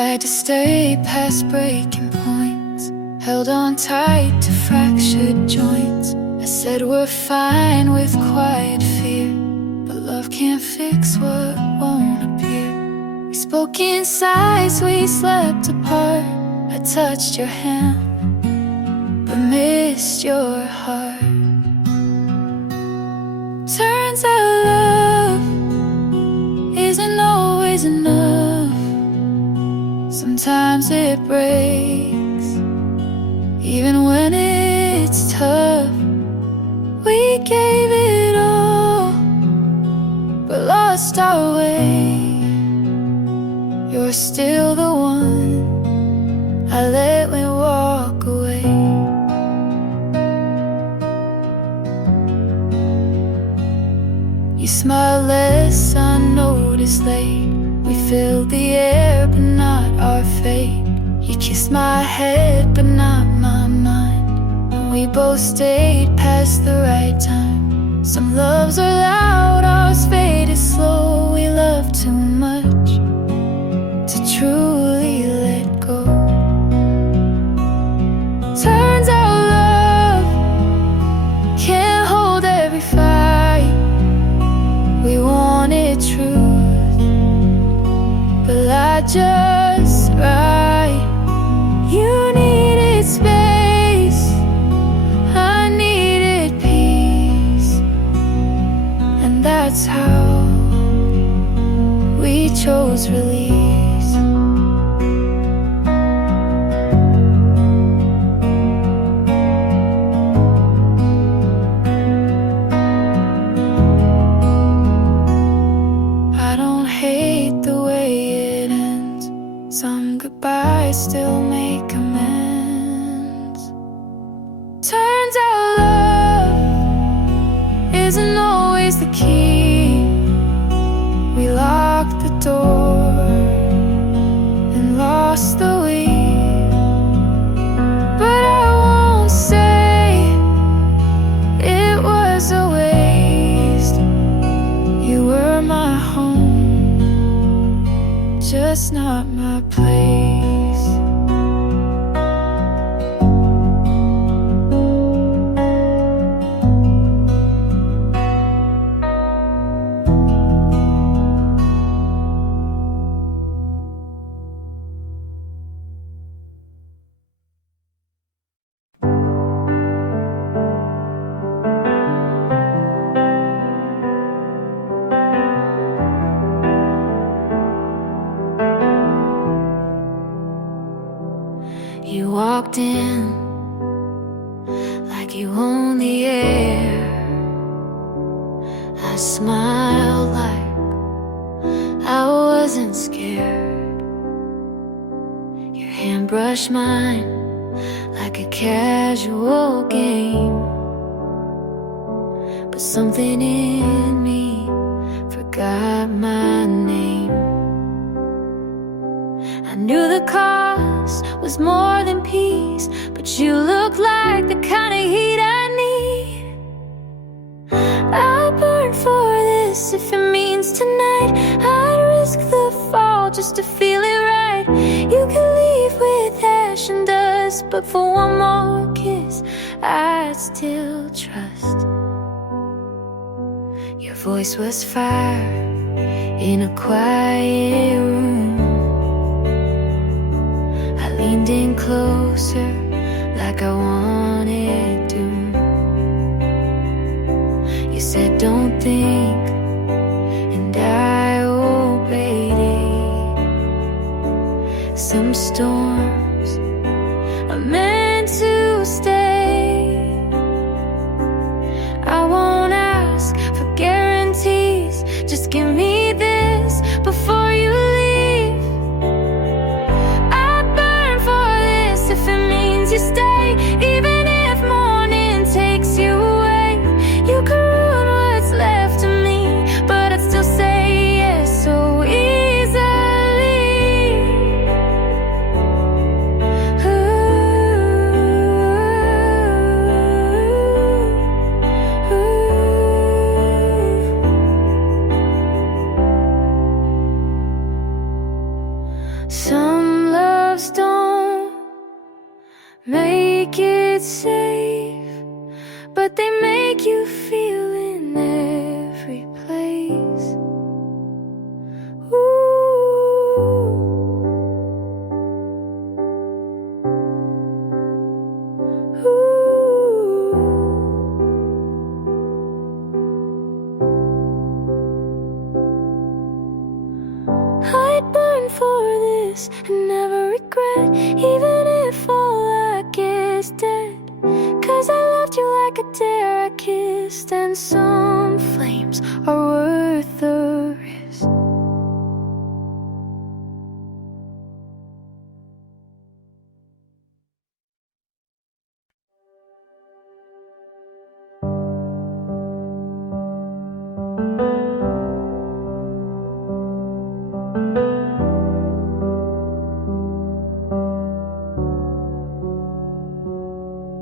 Tried to stay past breaking points, held on tight to fractured joints. I said we're fine with quiet fear, but love can't fix what won't appear. We spoke in sighs, we slept apart. I touched your hand, but missed your heart. Turns out love isn't always enough. Sometimes it breaks, even when it's tough. We gave it all, but lost our way. You're still the one I let me walk away. You smile less unnoticed late. We filled the air but not our fate. You kissed my head but not my mind, and we both stayed past the right time. Some loves are loud, ours faded slow. We love too much to truly let go. Turns out love can't hold every fight. We wanted truth, but lied just right. You needed space, I needed peace, and that's how we chose release. I don't hate the way it ends. Some goodbyes still make amends. Turns out love isn't always the key. We locked the door and lost the lead. But I won't say it was a waste. You were my home, just not my place. You walked in like you own the air. I smiled like I wasn't scared. Your hand brushed mine like a casual game, but something in me forgot my name. I knew the cost was more than peace, but you look like the kind of heat I need. I'll burn for this if it means tonight. I'd risk the fall just to feel it right. You can leave with ash and dust, but for one more kiss I'd still trust. Your voice was fire in a quiet room. Leaned in closer like I wanted to. You said don't think, and I obeyed it. Some storms are meant to stay. I won't ask for guarantees, just give me this before you leave. You stay, even if morning takes you away. You can ruin what's left of me, but I'd still say yes so easily. Some loves don't make it safe, but they make you feel in every place. I'd burn for this and never regret, even if all I get is dead. 'Cause I loved you like a dare I kissed, and some flames are worth the risk.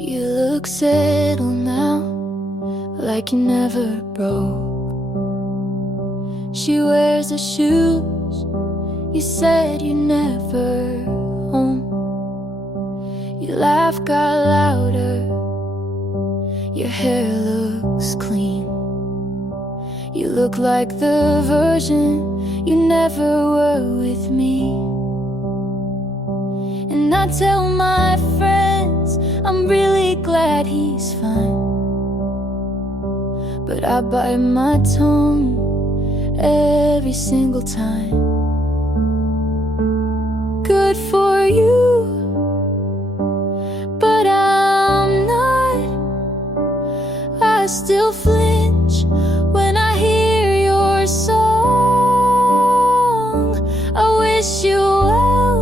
You look settled now, like you never broke. She wears the shoes you said you never own. Your laugh got louder, your hair looks clean. You look like the version you never were with me. And I tell my friends I'm really glad he's fine, but I bite my tongue every single time. Good for you, but I'm not. I still flinch when I hear your song. I wish you well,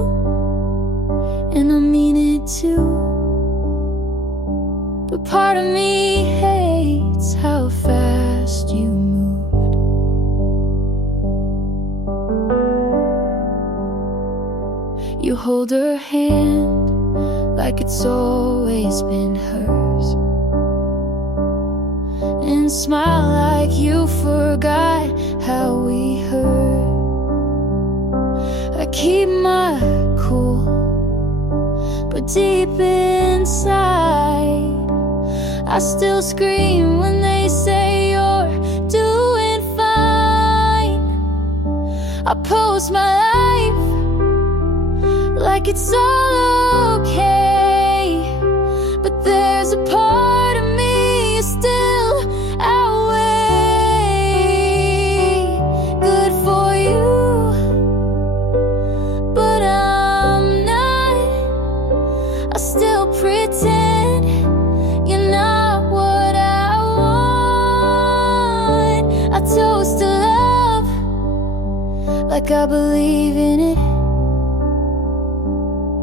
and I mean it too. But part of me hates how fast you moved. You hold her hand like it's always been hers, and smile like you forgot how we hurt. I keep my cool, but deep inside I still scream when they say you're doing fine. I post my life like it's all okay, but there's a part of me still outweigh. Good for you, but I'm not. I still pretend you're not what I want. I toast to love like I believe in it,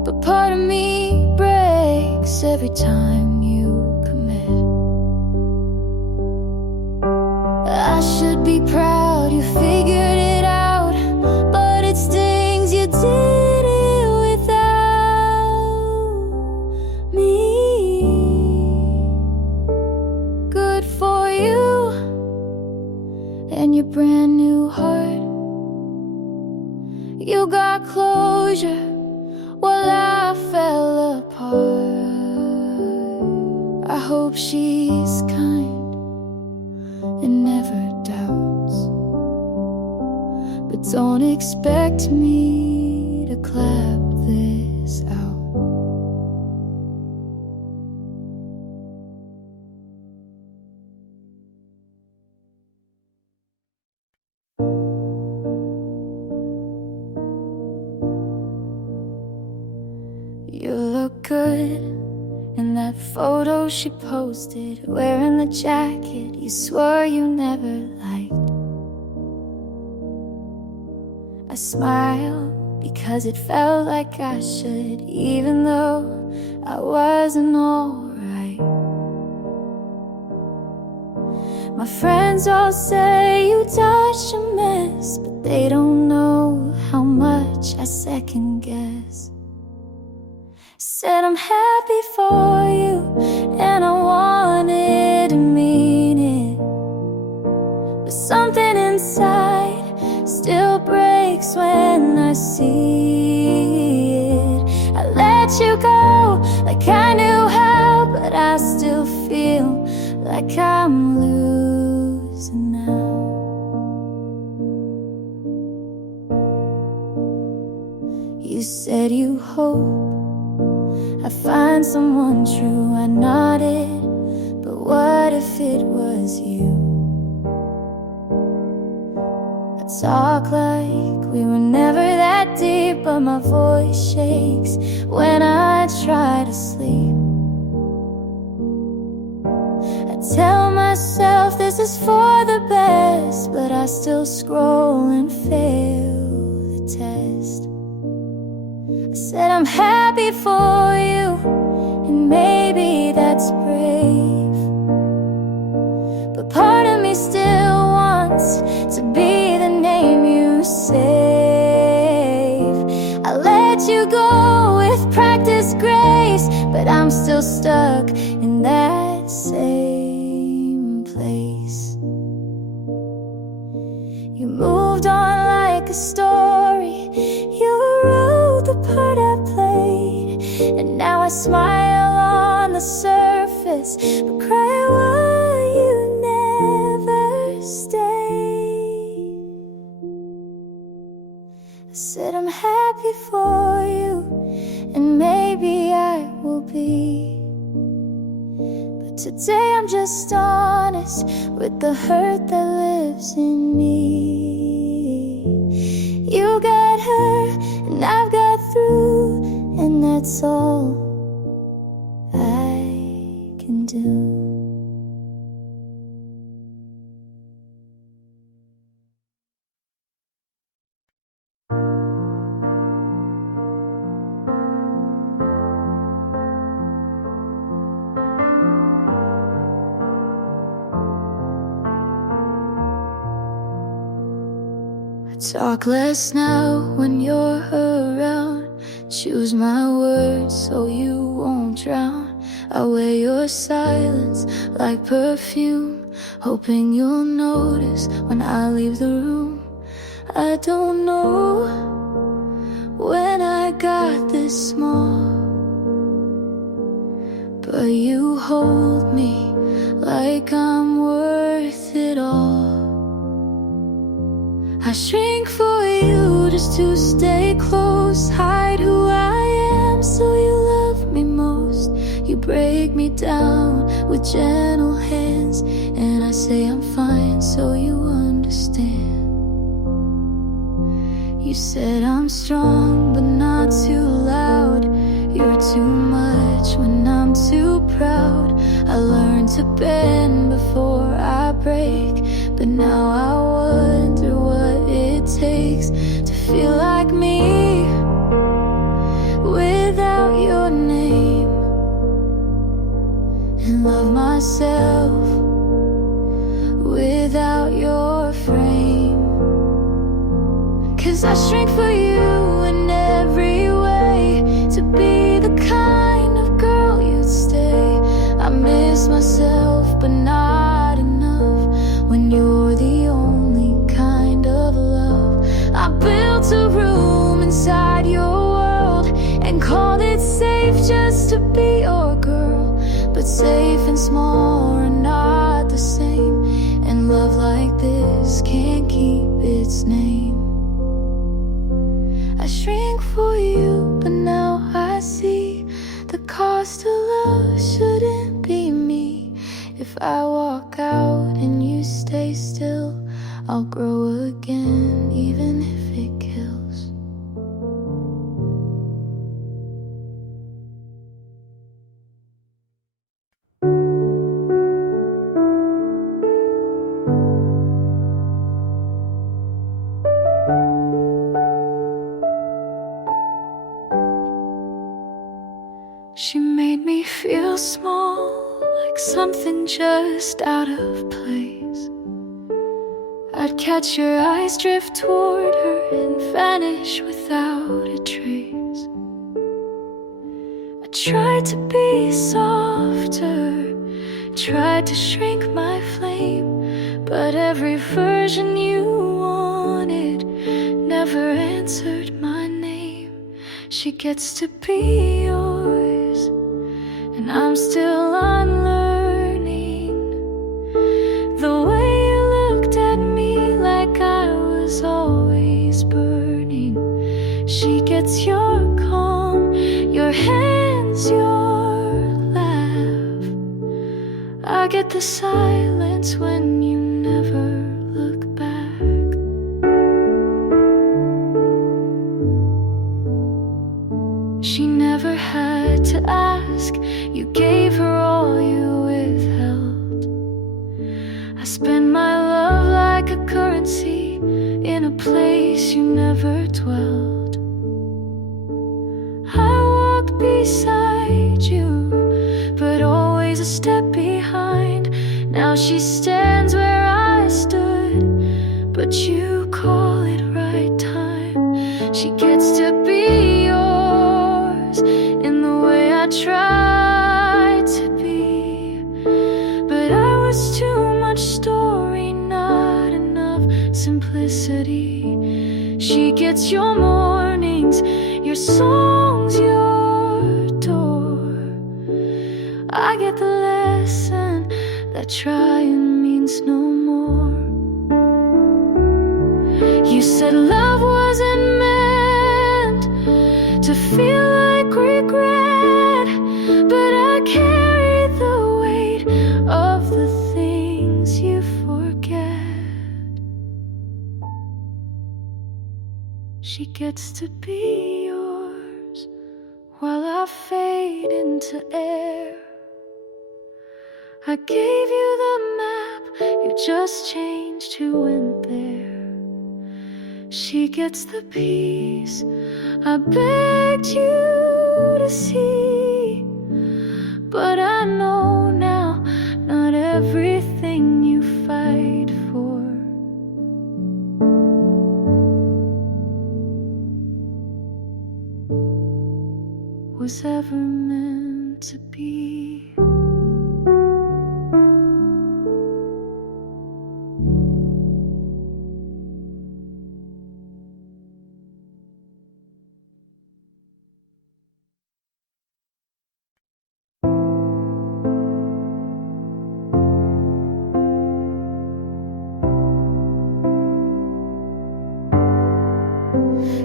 but part of me breaks every time you commit. I should be proud you figured it out, but it stings you did it without me. Good for you and your brand new heart. You got closure while I fell apart. I hope she's kind and never doubts, but don't expect me to clap this out. You look good in that photo she posted, wearing the jacket you swore you never liked. I smile because it felt like I should, even though I wasn't alright. My friends all say you dodged a mess, but they don't know how much I second guess. Said I'm happy for you, and I wanted to mean it, but something inside still breaks when I see you go like I knew how, but I still feel like I'm losing now. You said you hope I find someone true, I nodded, but what if it was you? I talk like we were never that deep, but my voice shakes when I try to sleep. I tell myself this is for the best, but I still scroll and fail the test. I said I'm happy for you, and maybe that's brave, but part of me still wants to be the name you save. I let you go with practice grace, but I'm still stuck in that same place. You moved on like a story, you wrote the part I played, and now I smile on the surface, but cry why you never stayed. I said I'm happy for you, and maybe I will be, but today I'm just honest with the hurt that lives in me. You got her, and I've got through, and that's all I can do. I talk less now when you're around. Choose my words so you won't drown. I wear your silence like perfume, hoping you'll notice when I leave the room. I don't know when I got this small, but you hold me like I'm worth it all. I shrink for you just to stay close, hide who I am so you love me most. You break me down with gentle hands, and I say I'm fine so you understand. You said I'm strong but not too loud. You're too much when I'm too proud. I learned to bend before I break, but now I wonder what it takes to feel like me without your name, and love myself without your frame. 'Cause I shrink for you in every way, to be the kind of girl you'd stay. I miss myself but not enough when you're the only kind of love. I built a room inside your world and called it safe just to be your girl, but safe and small are not the same, and love like this can't keep its name. I shrink for you, but now I see the cost of love shouldn't be me. If I walk out and you stay still, I'll grow again, even if it kills. She made me feel small, like something just out of place. I'd catch your eyes drift toward her and vanish without a trace. I tried to be softer, tried to shrink my flame, but every version you wanted never answered my name. She gets to be yours. and I'm still unlearning the way you looked at me like I was always burning. She gets your calm, your hands, your laugh. I get the silence when you never look back. She never had to ask, you gave her all you withheld. I spend my love like a currency in a place you never dwelled. I walked beside you, but always a step behind. Now she stands where I stood, but you call it right time. She gets to be yours in the way I tried to be, but I was too much story, not enough simplicity. She gets your mornings, your songs, your door. I get the lesson that trying means no more. You said love wasn't meant to feel like regret, but I carry the weight of the things you forget. She gets to be yours while I fade into air. I gave you the map, you just changed who went there. She gets the peace I begged you to see, but I know now not everything you fight for was ever meant to be.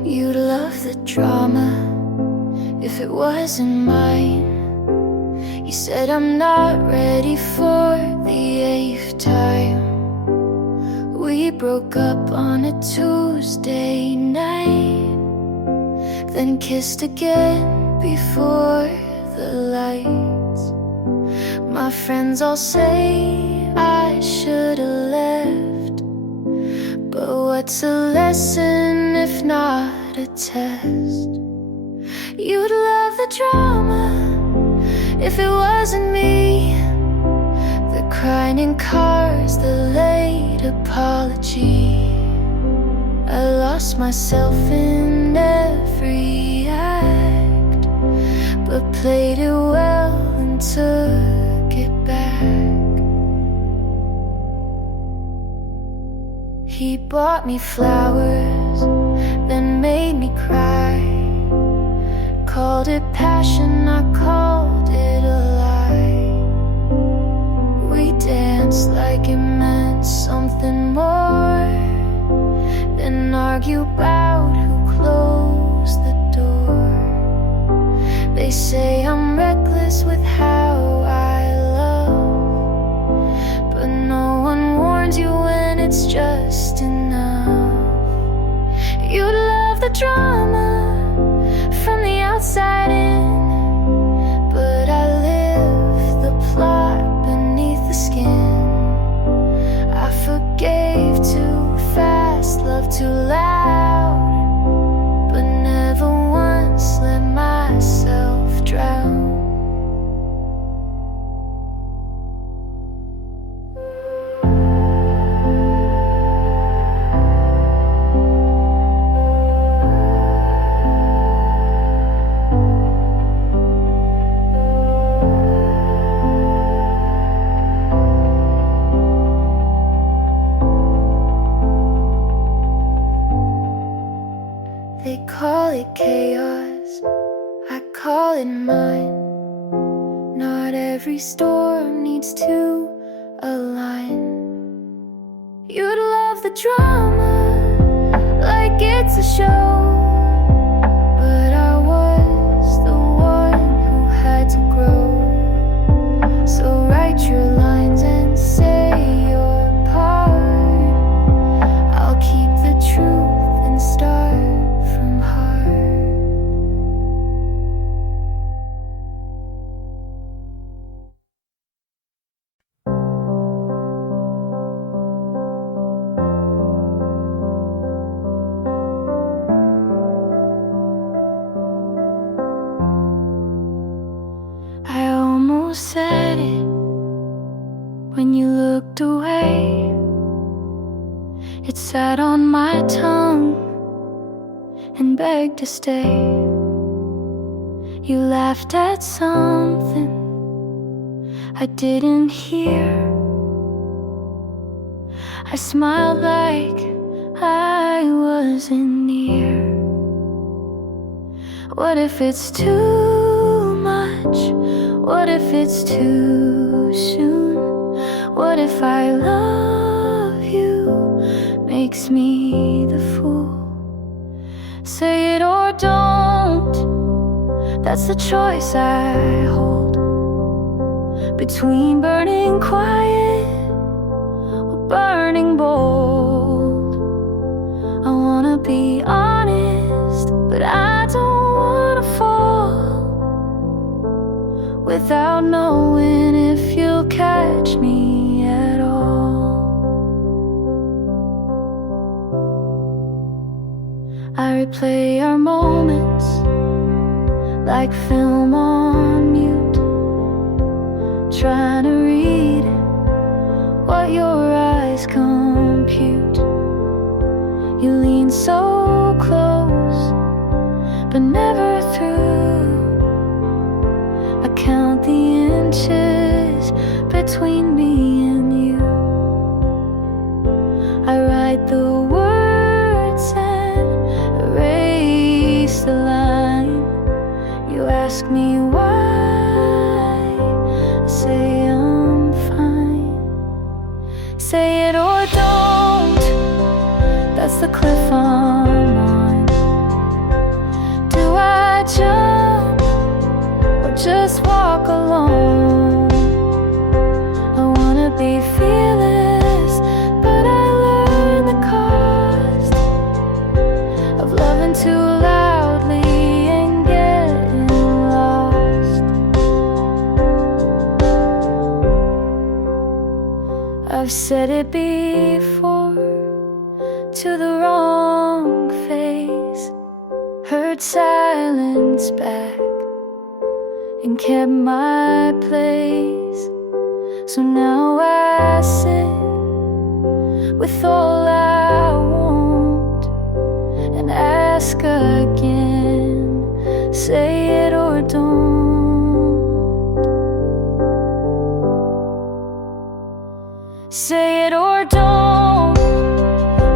You'd love the drama if it wasn't mine. You said I'm not ready for the 8th time. We broke up on a Tuesday night, then kissed again before the lights. My friends all say I should've left, but what's a lesson if not a test? You'd love the drama if it wasn't me, the crying in cars, the late apology. I lost myself in every act, but played it well and took it back. He bought me flowers, then made me cry. Called it passion, I called it a lie. We danced like it meant something more, then argue about who closed the door. They say I'm reckless with how I love, but no one warns you when it's just enough. You'd love the drama from the outside in, but I live the plot beneath the skin. I forgave too fast, loved too loud, but never once let myself drown. They call it chaos, I call it mine. Not every storm needs to align. You'd love the drama like it's a show, but I was the one who had to grow. So write your lines and say your part. I'll keep the truth and start from heart. I almost said it when you looked away. It sat on my tongue and begged to stay. You laughed at something I didn't hear. I smiled like I wasn't near. What if it's too much? What if it's too soon? What if I love you makes me the fool? Say it or don't, that's the choice I hold. Between burning quiet or burning bold. I wanna be honest, but I don't wanna fall without knowing if you'll catch me at all. I replay our moments like film on mute, trying to read what your eyes compute. You lean so close, but never through. I count the inches between me and you. I write the words and erase the line. You ask me why, I say I'm fine. Say it or don't, that's the cliff I'm on. Do I jump or just walk alone? I wanna be fearless, but I learned the cost of loving too loudly and getting lost. I've said it before to the wrong face, heard silence back and kept my place. So now I sit with all I want and ask again, say it or don't. Say it or don't,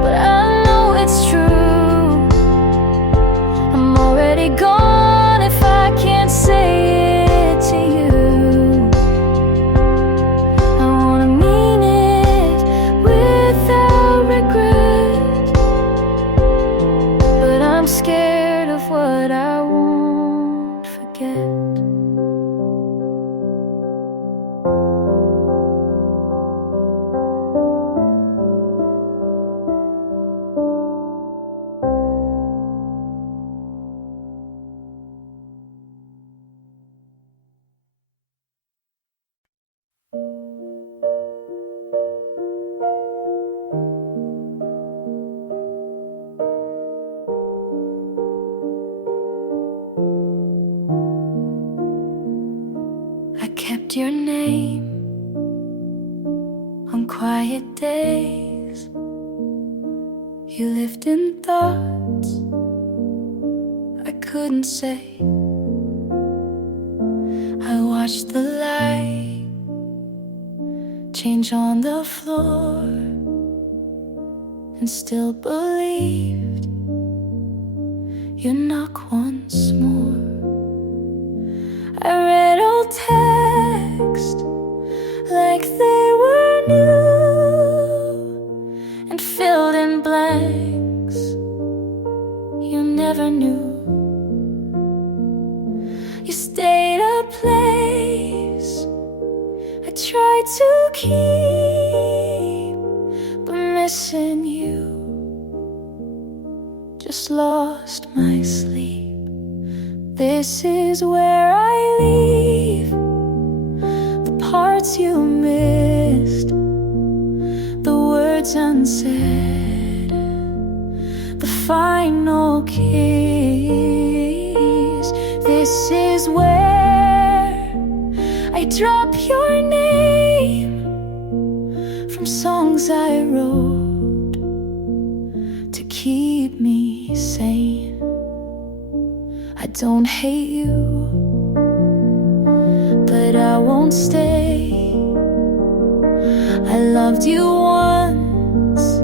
but I know it's true. I'm already gone if I can't say it to you. I wanna mean it without regret, but I'm scared of what I won't forget. I kept your name on quiet days. You lived in thoughts I couldn't say. I watched the light change on the floor and still believed you'd knock once more. I read old texts You stayed a place I tried to keep, but missing you just lost my sleep. This is where I leave the parts you missed, the words unsaid, the final kiss. This is where I drop your name from songs I wrote to keep me sane. I don't hate you, but I won't stay. I loved you once,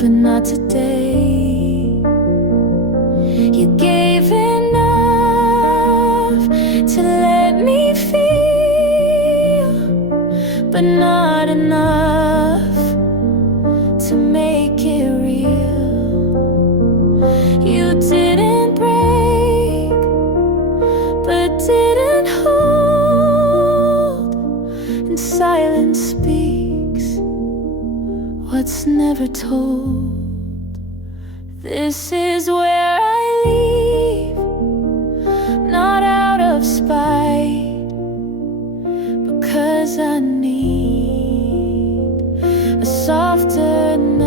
but not today. You gave enough to let me feel, but not enough to make it real. You didn't break, but didn't hold, and silence speaks what's never told. This is where I leave, not out of spite, because I need a softer night.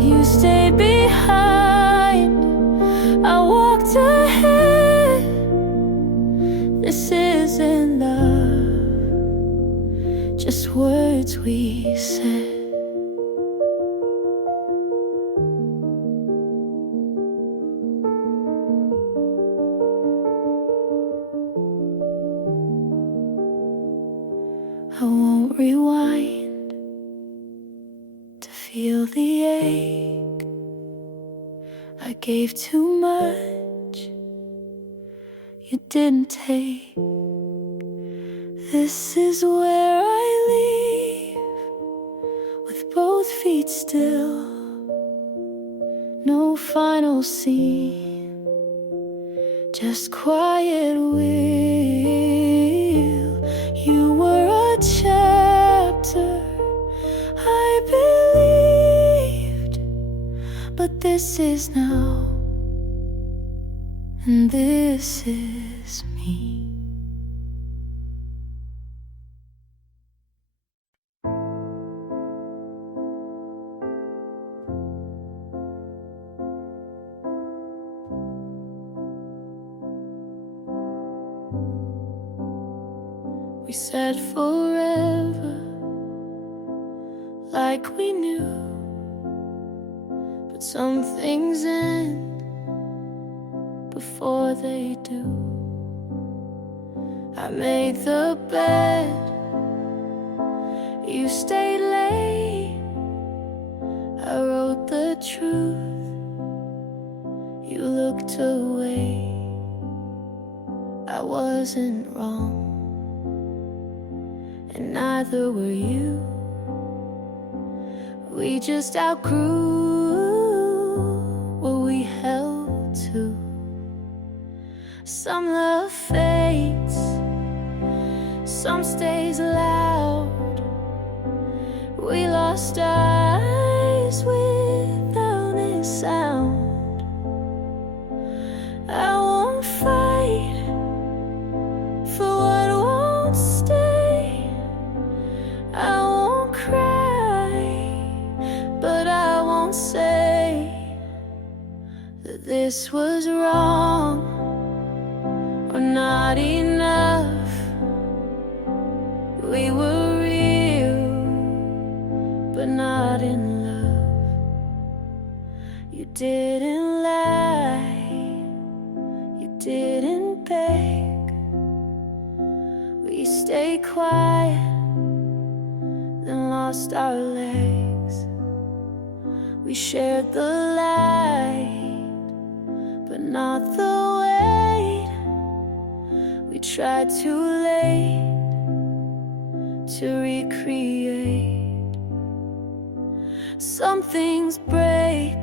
You stayed behind, I walked ahead. This isn't love, just words we said. I won't rewind to feel the ache. I gave too much, you didn't take. This is where I leave, with both feet still. No final scene, just quiet will. You were a chapter I believed, but this is now, and this is me. We said forever, like we knew, but some things end before they do. I made the bed, you stayed late. I wrote the truth, you looked away. I wasn't wrong, and neither were you. We just outgrew what we held to. Some love fades, some stays loud. We lost eyes without a sound. I won't fight for what won't stay. I won't cry, but I won't say that this was wrong or not enough. We were real, but not in love. You didn't lie, you didn't beg. We stayed quiet, then lost our legs. We shared the light, but not the weight. We tried too late to recreate. Some things break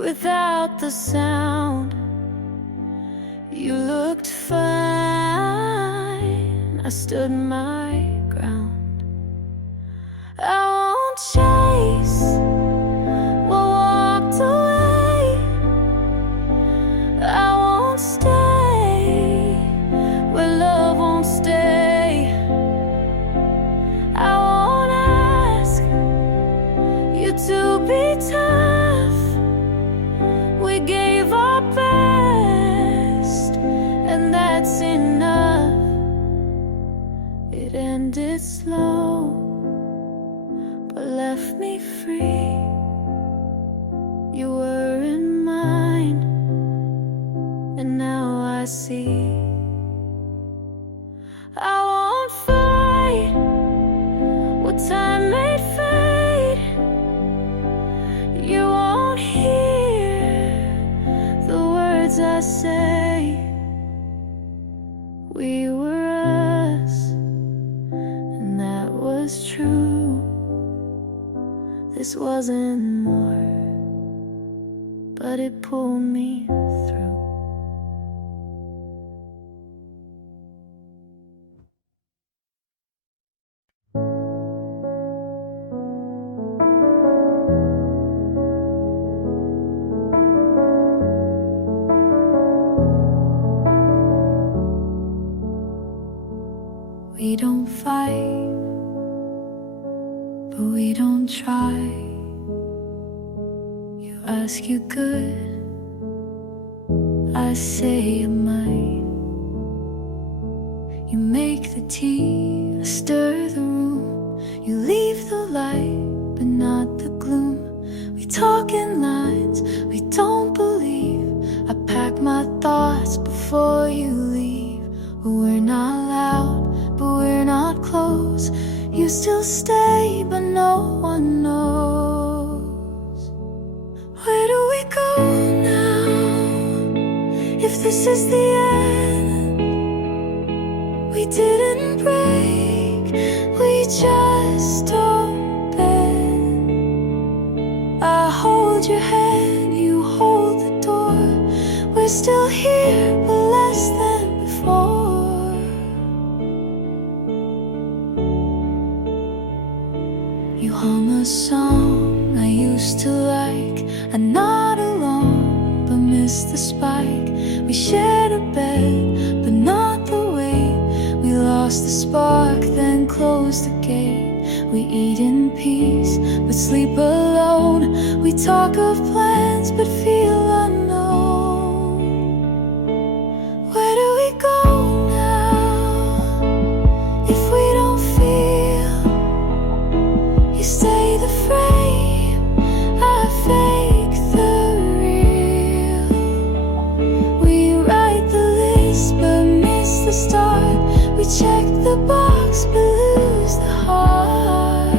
without the sound. You looked fine, I stood my ground. I won't chase what walked away. I won't stay where love won't stay. I won't ask you to be tough. We gave our best, and that's enough. It ended slow, but left me free. You weren't mine, and now I see. I won't fight what time made fade. You won't hear the words I say. We were us, and that was true. This wasn't more, but it pulled me through. We don't fight, but we don't try. You ask you good, I say I might. You make the tea, I stir the room. You leave the light, but not the gloom. We talk in lines we don't believe. I pack my thoughts before you leave. We're not loud, but we're not close. You still stay, but no one knows. Where do we go now? If this is the end, we didn't break, we just don't bend. I hold your hand, you hold the door. We're still here, but less than before. You hum a song I used to like. I'm not alone, but miss the spike. We shared a bed, but not the weight. We lost the spark, then closed the gate. We eat in peace, but sleep alone. We talk of plans, but feel unknown. Where do we go now? If we don't feel, you stay the frame, I fake the real. We write the list but miss the start. We check the box but lose the heart.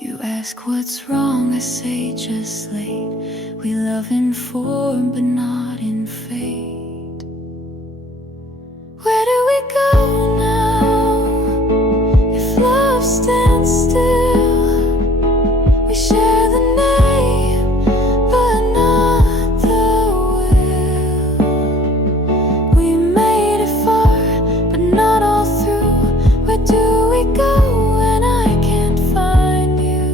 You ask what's wrong, I say just late. We love in form but not in fate. Where do we go now? If love stands still, we share the name but not the will. We made it far but not all through. Where do we go when I can't find you?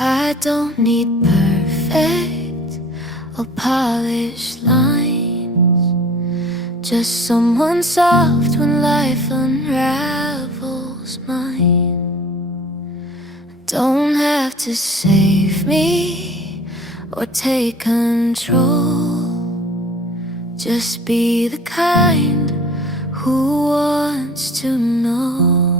I don't need perfect or polished lines, Just someone soft when life unravels mine. Don't have to save me or take control. Just be the kind who wants to know.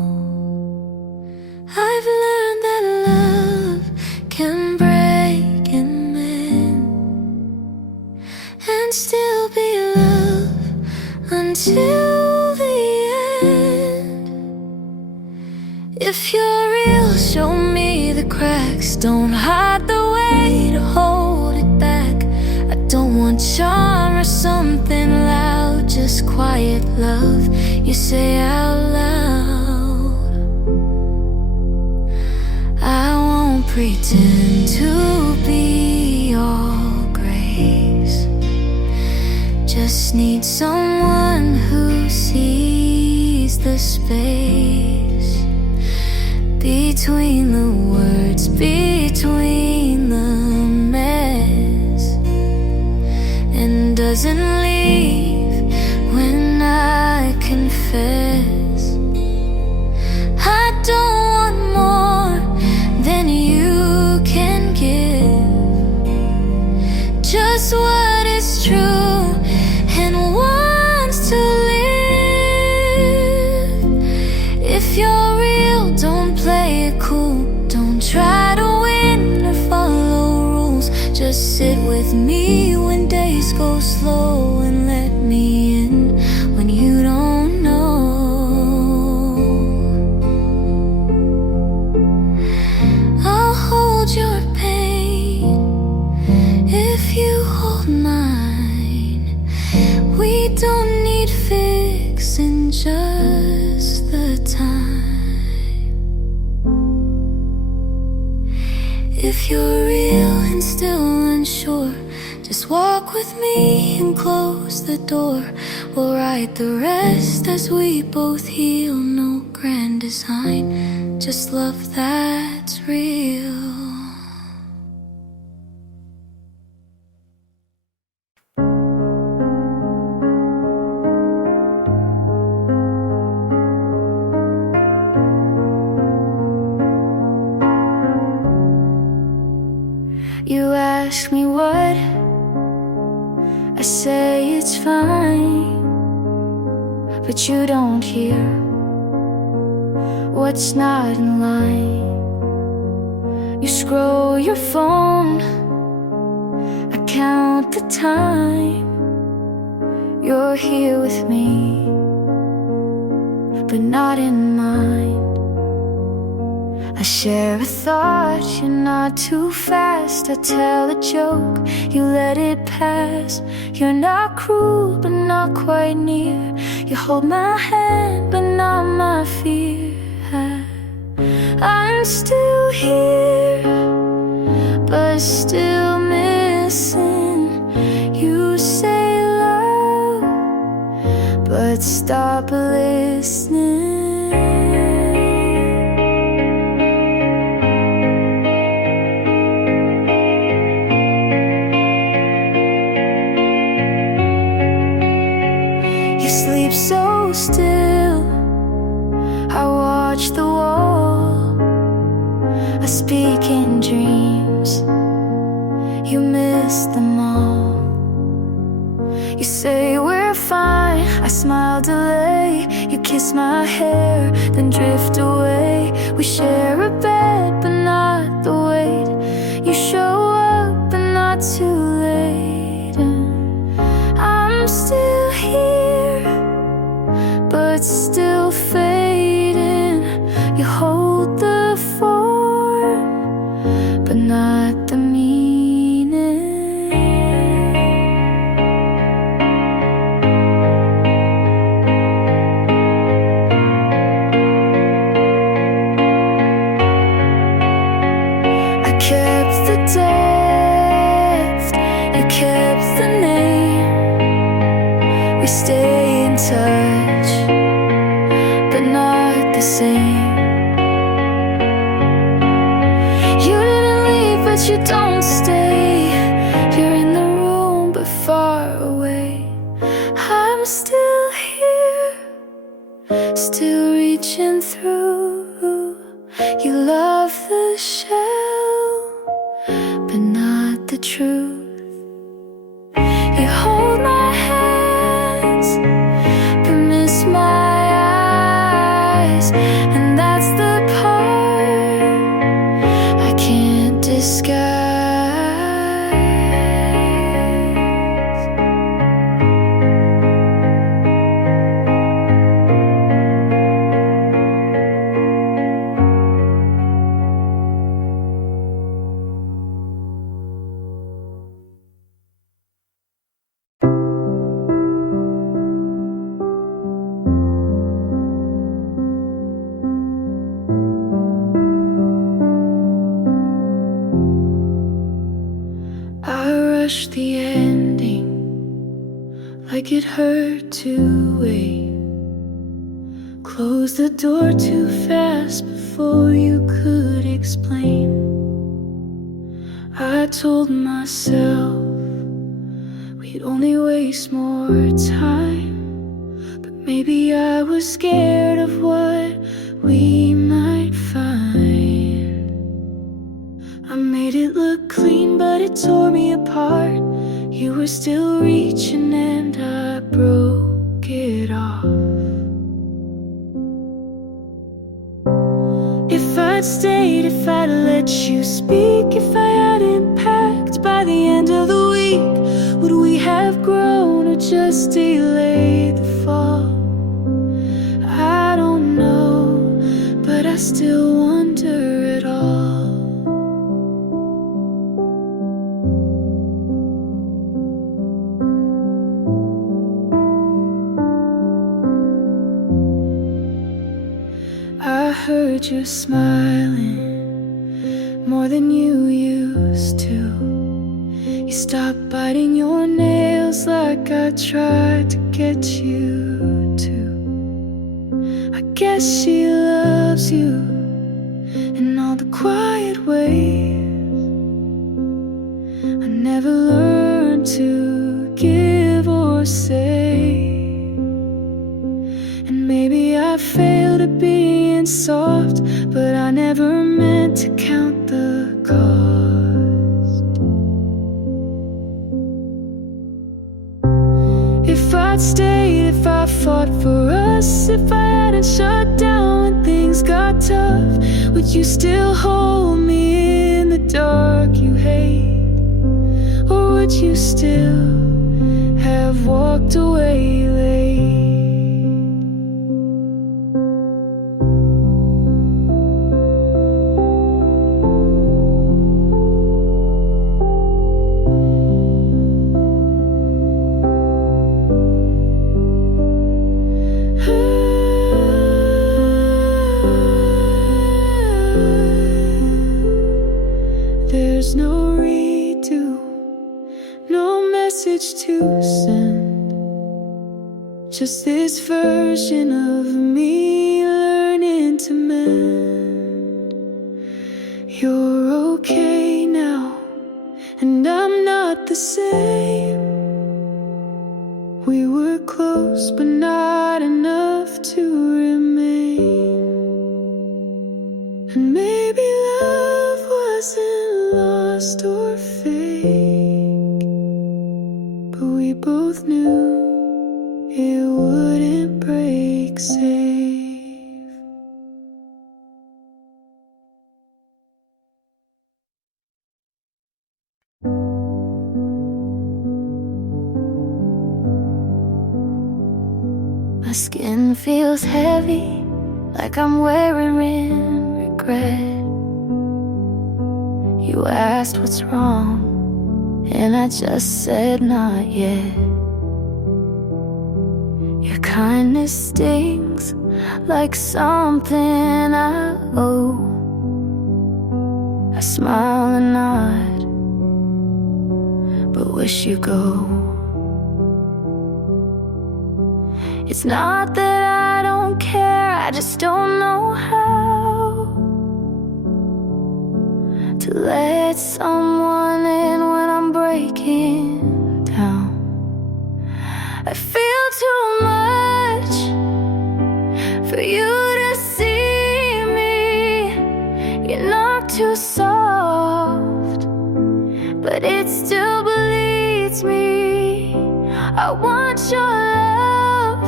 I've learned that love can break and mend, and still be love until the end. If you're real, show me the cracks. Don't hide the way to hold it back. I don't want charm or something loud, just quiet love you say out loud. I won't pretend to be all grace. Just need someone who sees the space between the words, between the mess, and doesn't leave when I confess. I don't want more than you can give, just what is true and wants to live. If you're real, don't play it cool. Don't try to win or follow rules. Just sit with me when days go slow, and let me in when you don't know. I'll hold your pain if you hold mine. We don't need fixing, just the time. If you're real and still unsure, just walk with me and close the door. We'll write the rest as we both heal. No grand design, just love that's real. You ask me what, I say it's fine, but you don't hear what's not in line. You scroll your phone, I count the time. You're here with me, but not in mind. I share a thought, you're not too fast. I tell a joke, you let it pass. You're not cruel, but not quite near. You hold my hand, but not my fear. I'm still here, but still missing. You say love, but stop listening. Sleep so still, I watch the wall. I speak in dreams, you miss them all. You say we're fine, I smile, delay. You kiss my hair, then drift away. We share a bed, but not the weight. You show up, but not too late. And I'm still here, but still fading. You hold the form, but not the meaning. I kept the depth, you kept the name. We stay in touch, but not the same. You didn't leave, but you don't stay. You're in the room, but far away. I'm still reaching through. You love the shell, but not the truth. You hold my hands, but miss my eyes, and that's the part I can't disguise. The ending, like it hurt to wait. Close the door too fast before you could explain. I told myself we'd only waste more time, but maybe I was scared of what we might find. I made it look clean, but it tore me apart. You were still reaching and I broke it off. If I'd stayed, if I'd let you speak, if I hadn't packed by the end of the week, would we have grown or just delayed the fall? I don't know, but I still wonder at all. I heard you smiling more than you used to. You stopped biting your nails like I tried to get you to. I guess she loves you in all the quiet ways. I never learned to give or say, and maybe I failed at being soft, but I never meant to count the cost. If I'd stayed, if I fought for us, if I hadn't shut down when things got tough, would you still hold me in the dark you hate? Or would you still have walked away late? There's no redo, no message to send, just this version of me learning to mend. You're okay now, and I'm not the same. We were close, but not enough to remain. And maybe love wasn't lost or fake, but we both knew it wouldn't break safe. My skin feels heavy, like I'm wearing regret. You asked what's wrong, and I just said not yet. Your kindness stings like something I owe. I smile and nod, but wish you go. It's not that I don't care, I just don't know how to let someone in when I'm breaking down. I feel too much for you to too soft, but it still bleeds me. I want your love,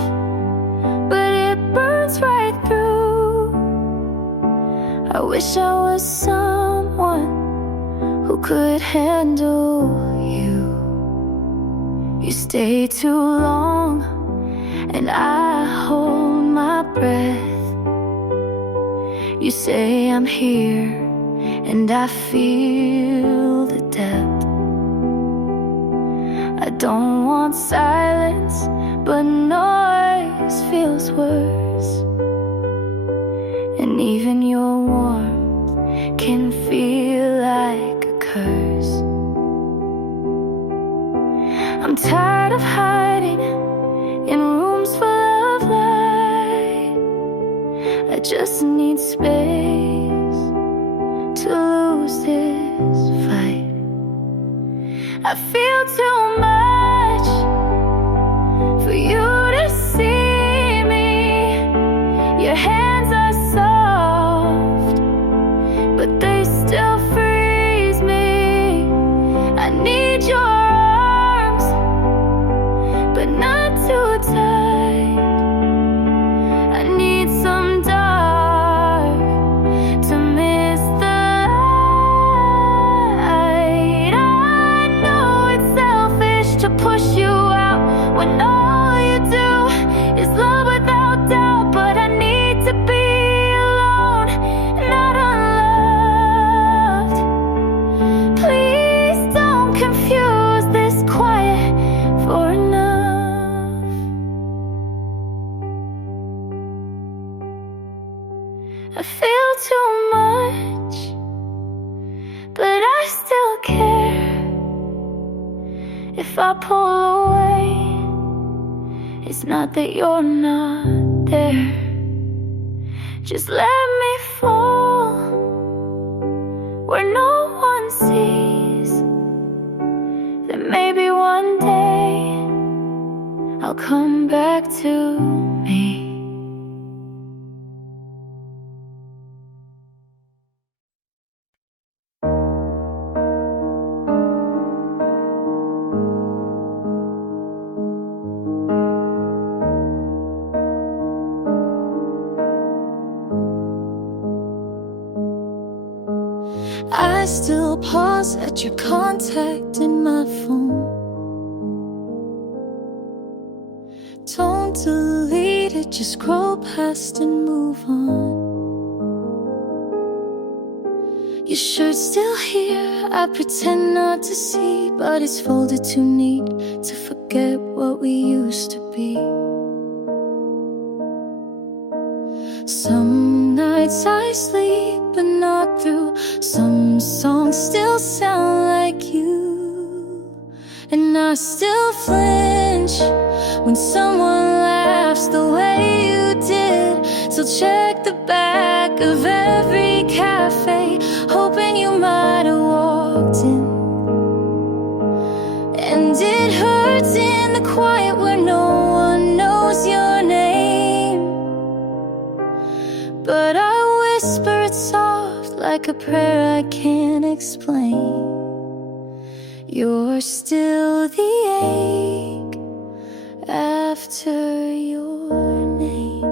but it burns right through. I wish I was someone who could handle you. You stay too long, and I hold my breath. You say I'm here, and I feel the depth. I don't want silence, but noise feels worse. And even your warmth can feel like a curse. I'm tired of hiding in rooms full of light. I just need space to lose this fight. I feel too much for you to see me. Your hands are soft, but they still freeze me. I need your arms, but not too tight. I need some dark to miss the light. I know it's selfish to push you out when all you do is love without doubt, but I need to be alone, not unloved. Please don't confuse this quiet for enough. I feel too much, but I still care. If I pull away, it's not that you're not there. Just let me fall where no one sees. Then maybe one day I'll come back to me. I still pause at your contact in my phone. Don't delete it, just scroll past and move on. Your shirt's still here, I pretend not to see, but it's folded too neat to forget what we used to be. Some nights I sleep but not through. Some songs still sound like you, and I still flinch when someone laughs the way you did. So check the back of every cafe, hoping you might have walked in. And it hurts in the quiet where no one knows your name, but I whisper it soft like a prayer I can't explain. You're still the ache after your name.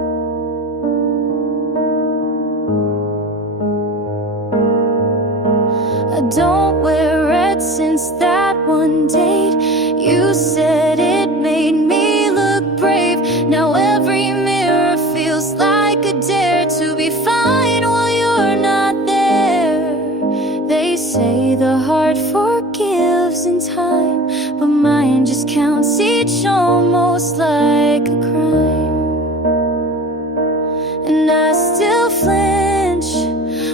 I don't wear red since that one date. You said it made me look brave. Now every mirror feels like a dare to be fine while you're not there. They say the heart forgives in time, but mine just counts each almost like a crime. And I still flinch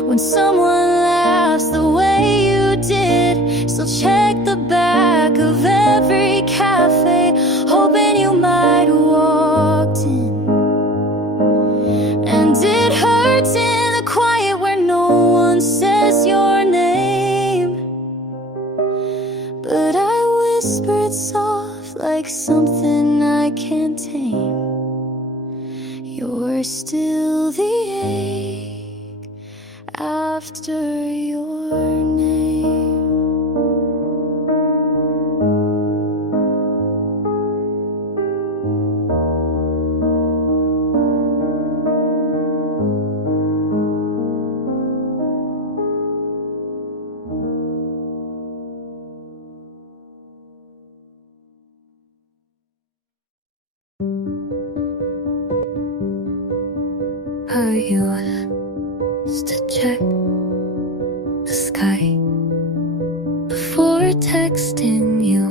when someone laughs the way you did. Still check the back of every cafe, hoping you might have walked in. And it hurts in the quiet where no one says your name, but I whisper it soft like something I can't tame. You're still the ache after your moments to check the sky before texting you,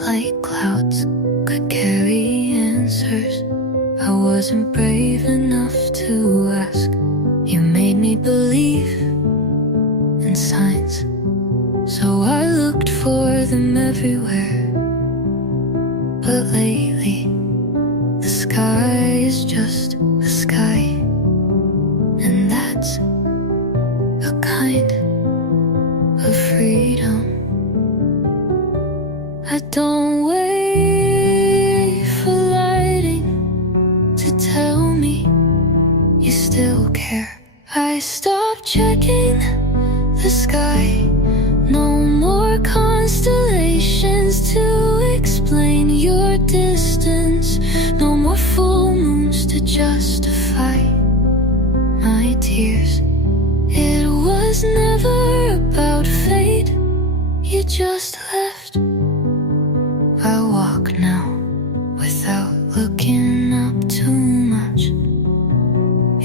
like clouds could carry answers. I wasn't brave enough to ask. You made me believe in signs, so I looked for them everywhere. But lately, the sky is just the sky, and that's a kind of freedom. I don't wait for lighting to tell me you still care. I stopped checking the sky. No more constellations to explain your distance. No more full moons to justify my tears. It was never about fate. You just left. I walk now without looking up too much.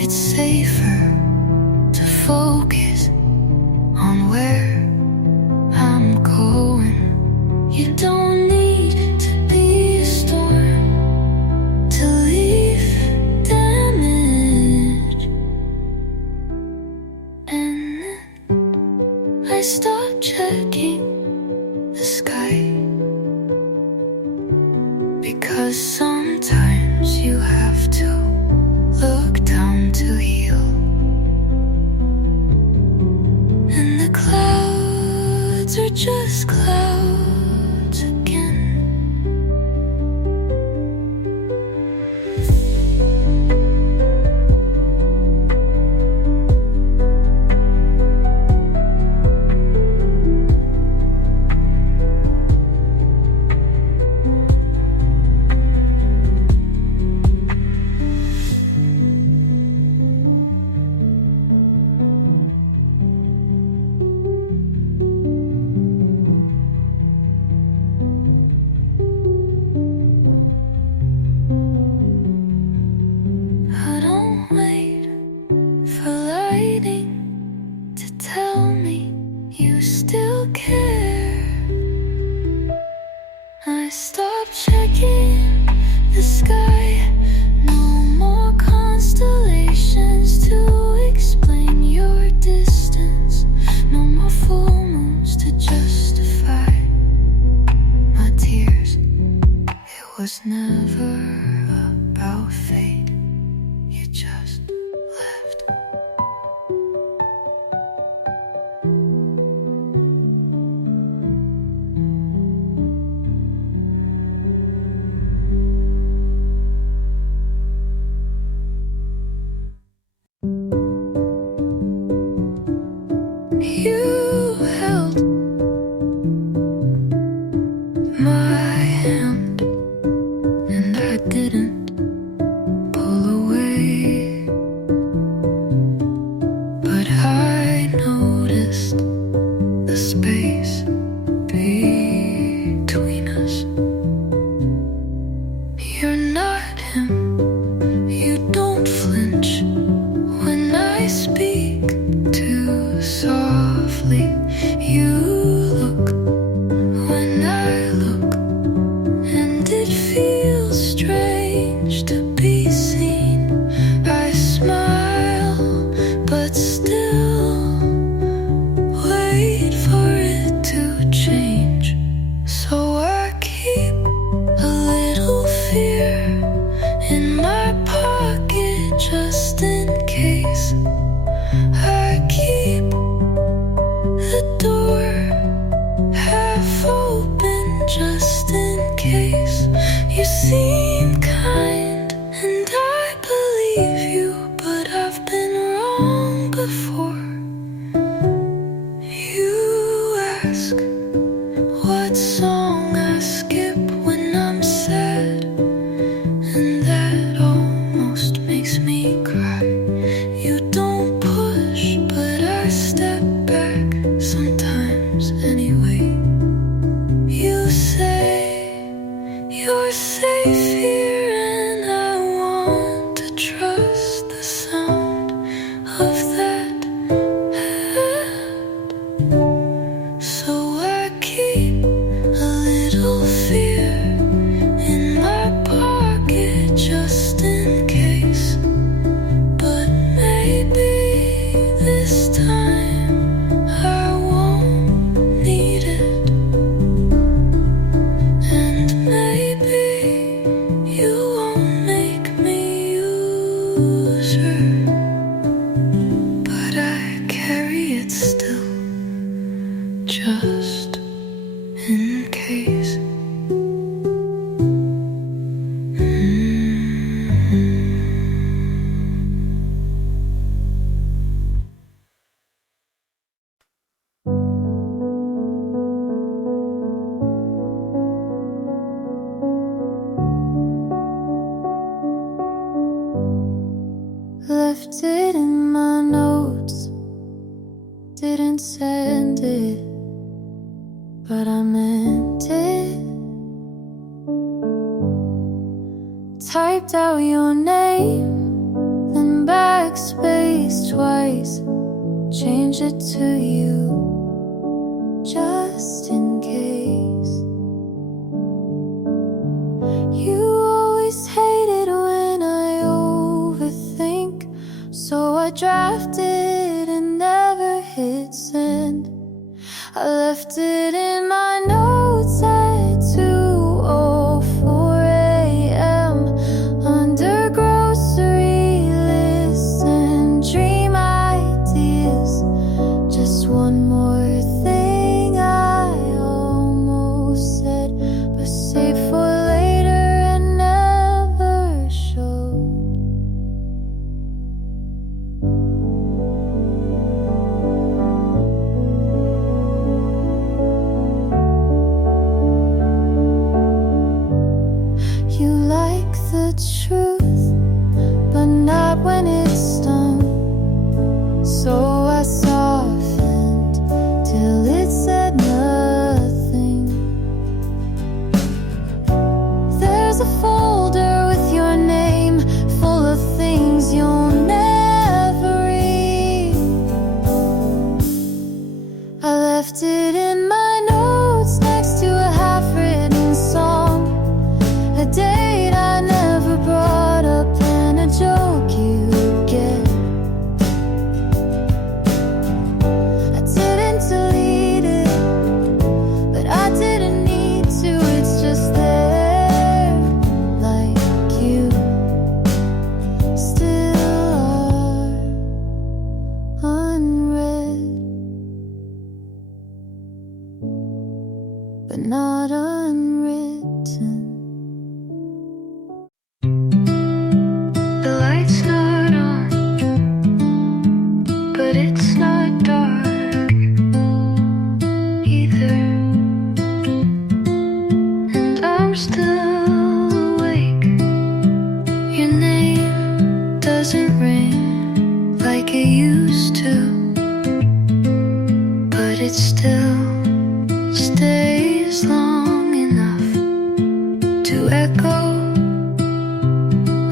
It's safer to focus on where I'm going. You don't need to be a storm to leave damage. And then I stopped checking the sky, because sometimes you have to look down to heal. And the clouds are just clouds again. I don't wait for lighting to tell me you still care. I stopped checking the sky. No more constellations to explain your distance. No more full moons to justify my tears. It was never about fate. You just left. You held my hand, and I didn't pull away. But I noticed the space between us. You're not him. You don't flinch when I speak too softly. it in my notes, didn't send it, but I meant it. Typed out your name, then backspace twice, changed it to you, just in case. You always hated when I overthink, so I drafted and never hit send. I left it in my notes at 2:04 a.m. under grocery lists and dream ideas. Just one more thing I almost said, but saved for later and never showed. You like the truth, but not when it's done. So I softened till it said nothing. There's a folder with your name, full of things you'll never read. I left it in my notes next to a half-written song, a date I never brought up and a joke you get. I didn't delete it, but I didn't need to. It's just there, like you still are, unread, but not unwritten. The light's not on, but it's not dark either. And I'm still awake. Your name doesn't ring like it used to, but it still stays long enough to echo.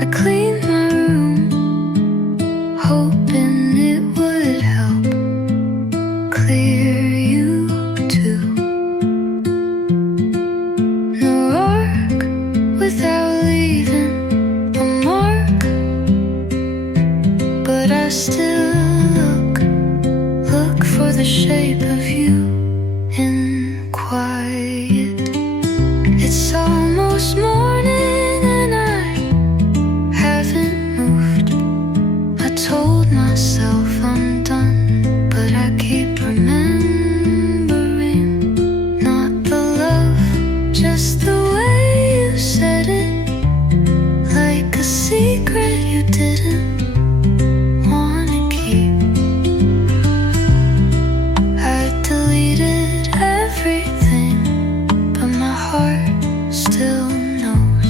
I cleaned my room, hoping it would help clear you too. No arc without leaving a mark, but I still look for the shape of you in quiet. It's almost morning and I haven't moved. I told myself I'm done, but I keep remembering. Not the love, just the way you said it, like a secret you didn't wanna keep. I deleted everything, but my heart still knows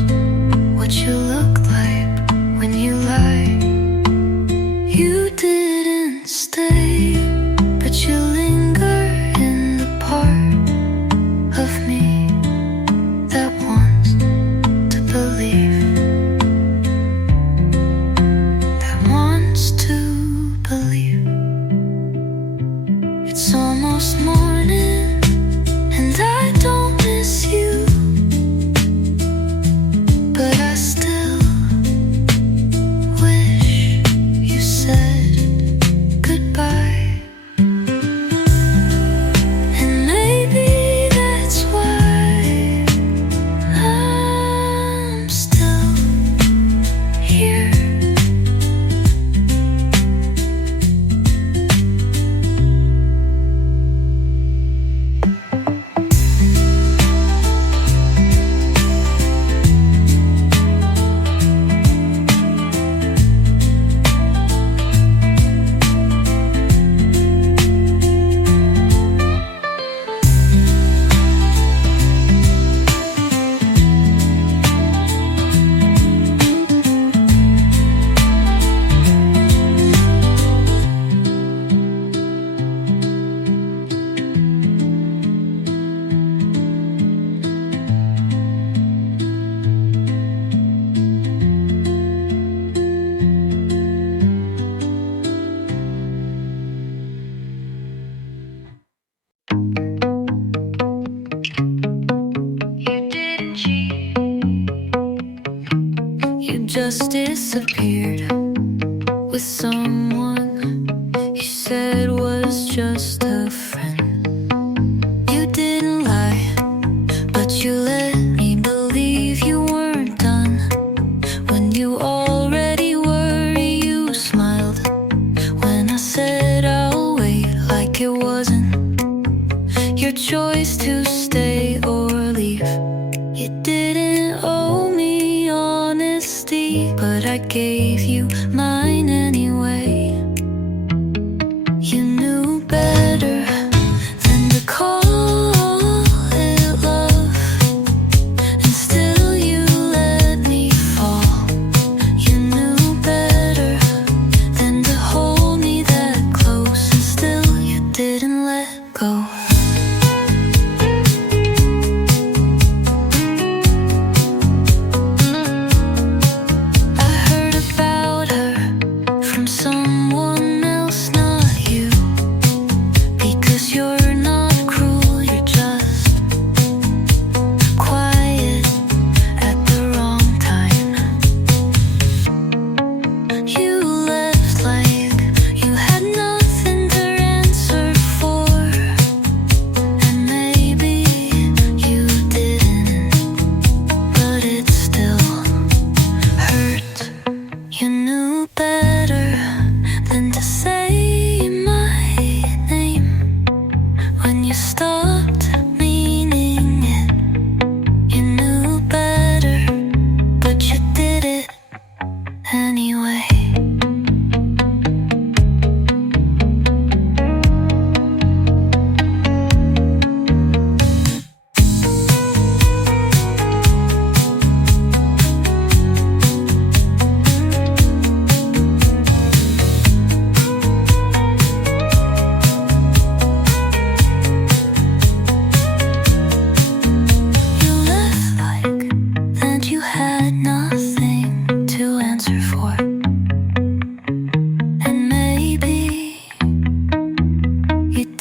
what you look like when you lie. You didn't stay, but you linger in the part of me that wants to believe, that wants to believe. It's almost morning and I don't miss you, but I still wish you said goodbye. disappeared with someone you said was just a friend. You didn't lie, but you let me believe you weren't done. When you already were, you smiled when I said I'll wait, like it wasn't your choice to stay or leave. You didn't owe me honesty, but I gave you mine anyway. You knew better than to call it love, and still you let me fall. You knew better than to hold me that close, and still you didn't let go. Someone else, not you, because you're not cruel, you're just quiet at the wrong time. You left like you had nothing to answer for, and maybe you didn't, but it still hurt. You knew better than to say my name when you stopped meaning it. You knew better, but you did it anyway.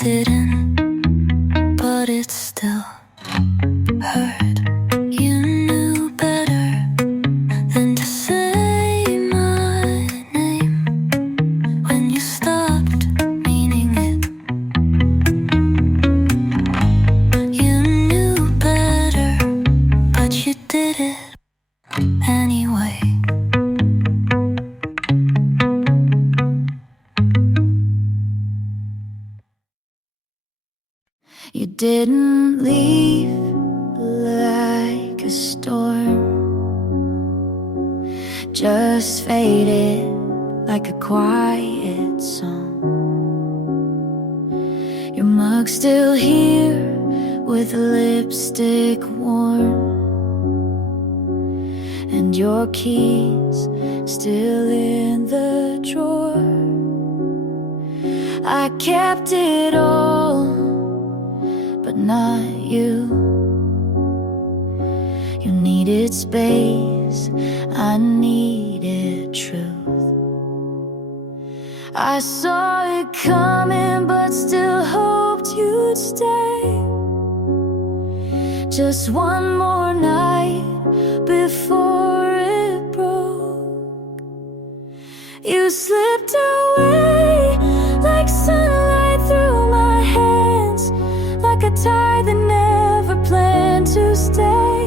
Didn't, but it still hurt. You knew better than to say my name when you stopped meaning it. You knew better, but you did it anyway. You didn't leave like a storm, just faded like a quiet song. Your mug's still here with lipstick warm, and your keys still in the drawer. I kept it all, but not you. You needed space, I needed truth. I saw it coming, but still hoped you'd stay. Just one more night before it broke. You slipped away like sunlight through my hands, like a tide that never planned to stay.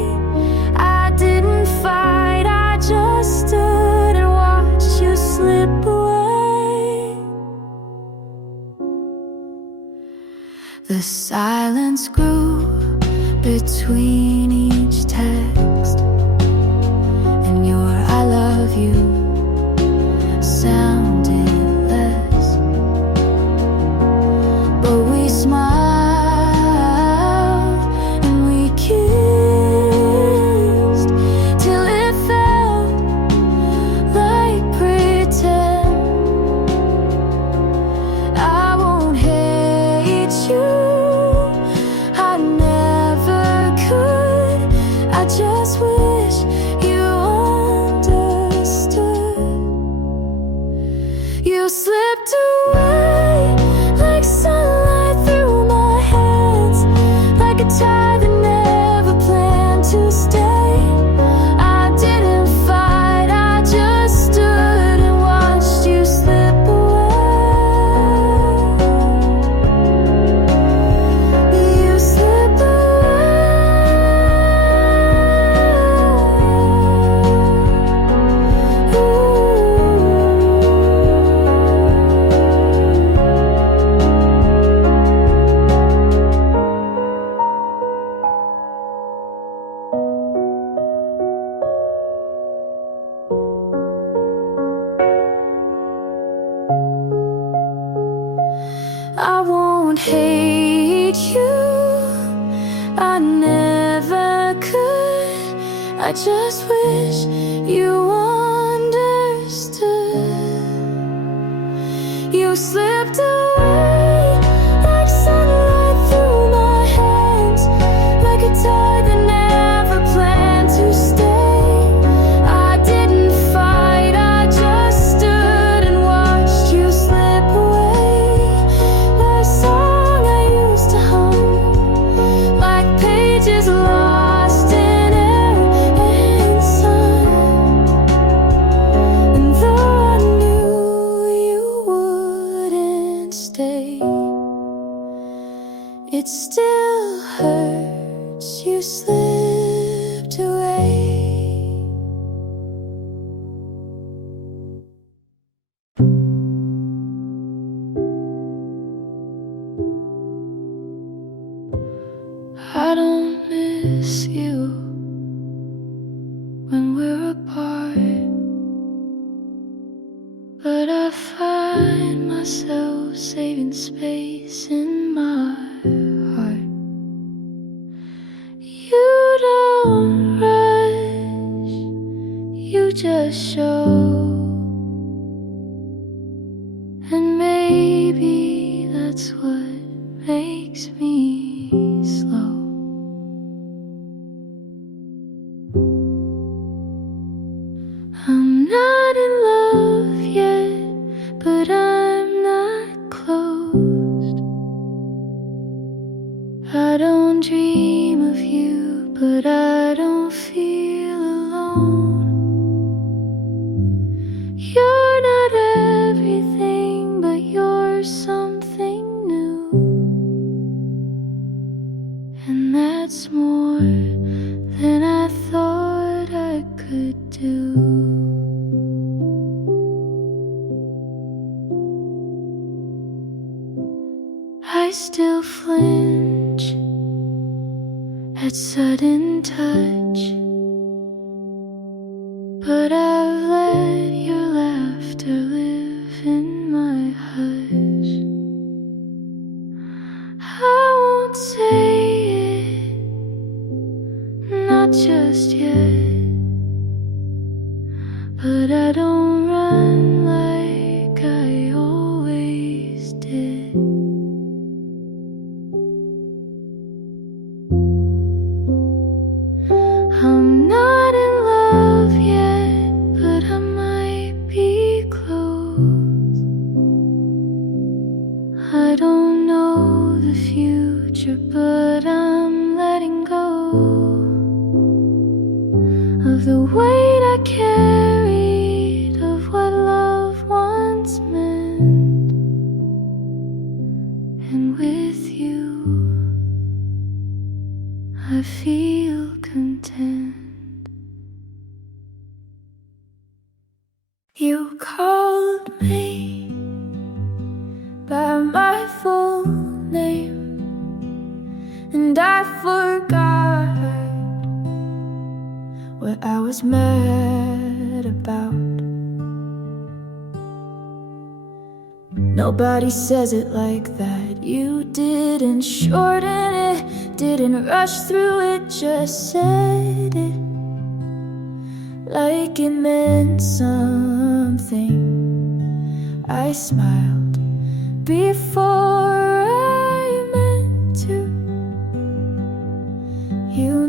I didn't fight, I just stood and watched you slip away. The silence grew between each text, and your I love you sounded less, but we smiled. Just wish you understood. You slipped away like sunlight through my hands, like a tide that never planned to stay. I didn't fight, I just stood I won't hate you, I never could. I just wish you understood. You slipped away like sunlight through my hands, like a tide that never planned to stay. I didn't fight, I just stood and watched you slip away. The song I used to hum, like pages lost in air and sun. And though I knew you wouldn't stay, it still hurts. You slipped away. I don't miss you when we're apart, but I find myself saving space in my heart. You don't rush, you just show. And maybe that's what makes me slow. I'm not in love yet, but I'm not closed. I don't dream of you, but I don't feel alone. You're not everything, but you're something new, and that's more than I thought I could do. I still flinch at sudden touch, but I've let your laughter live in my hush. I won't say it, not just yet, but I don't run like I always did. I'm not in love yet, but I might be close. I don't know the future, but I'm letting go of the weight I carried of what love once meant. And with you, I feel content. You called me by my full name, and I forgot what I was mad about. Nobody says it like that. You didn't shorten it, didn't rush through it, just said it like it meant something. I smiled before I meant to. You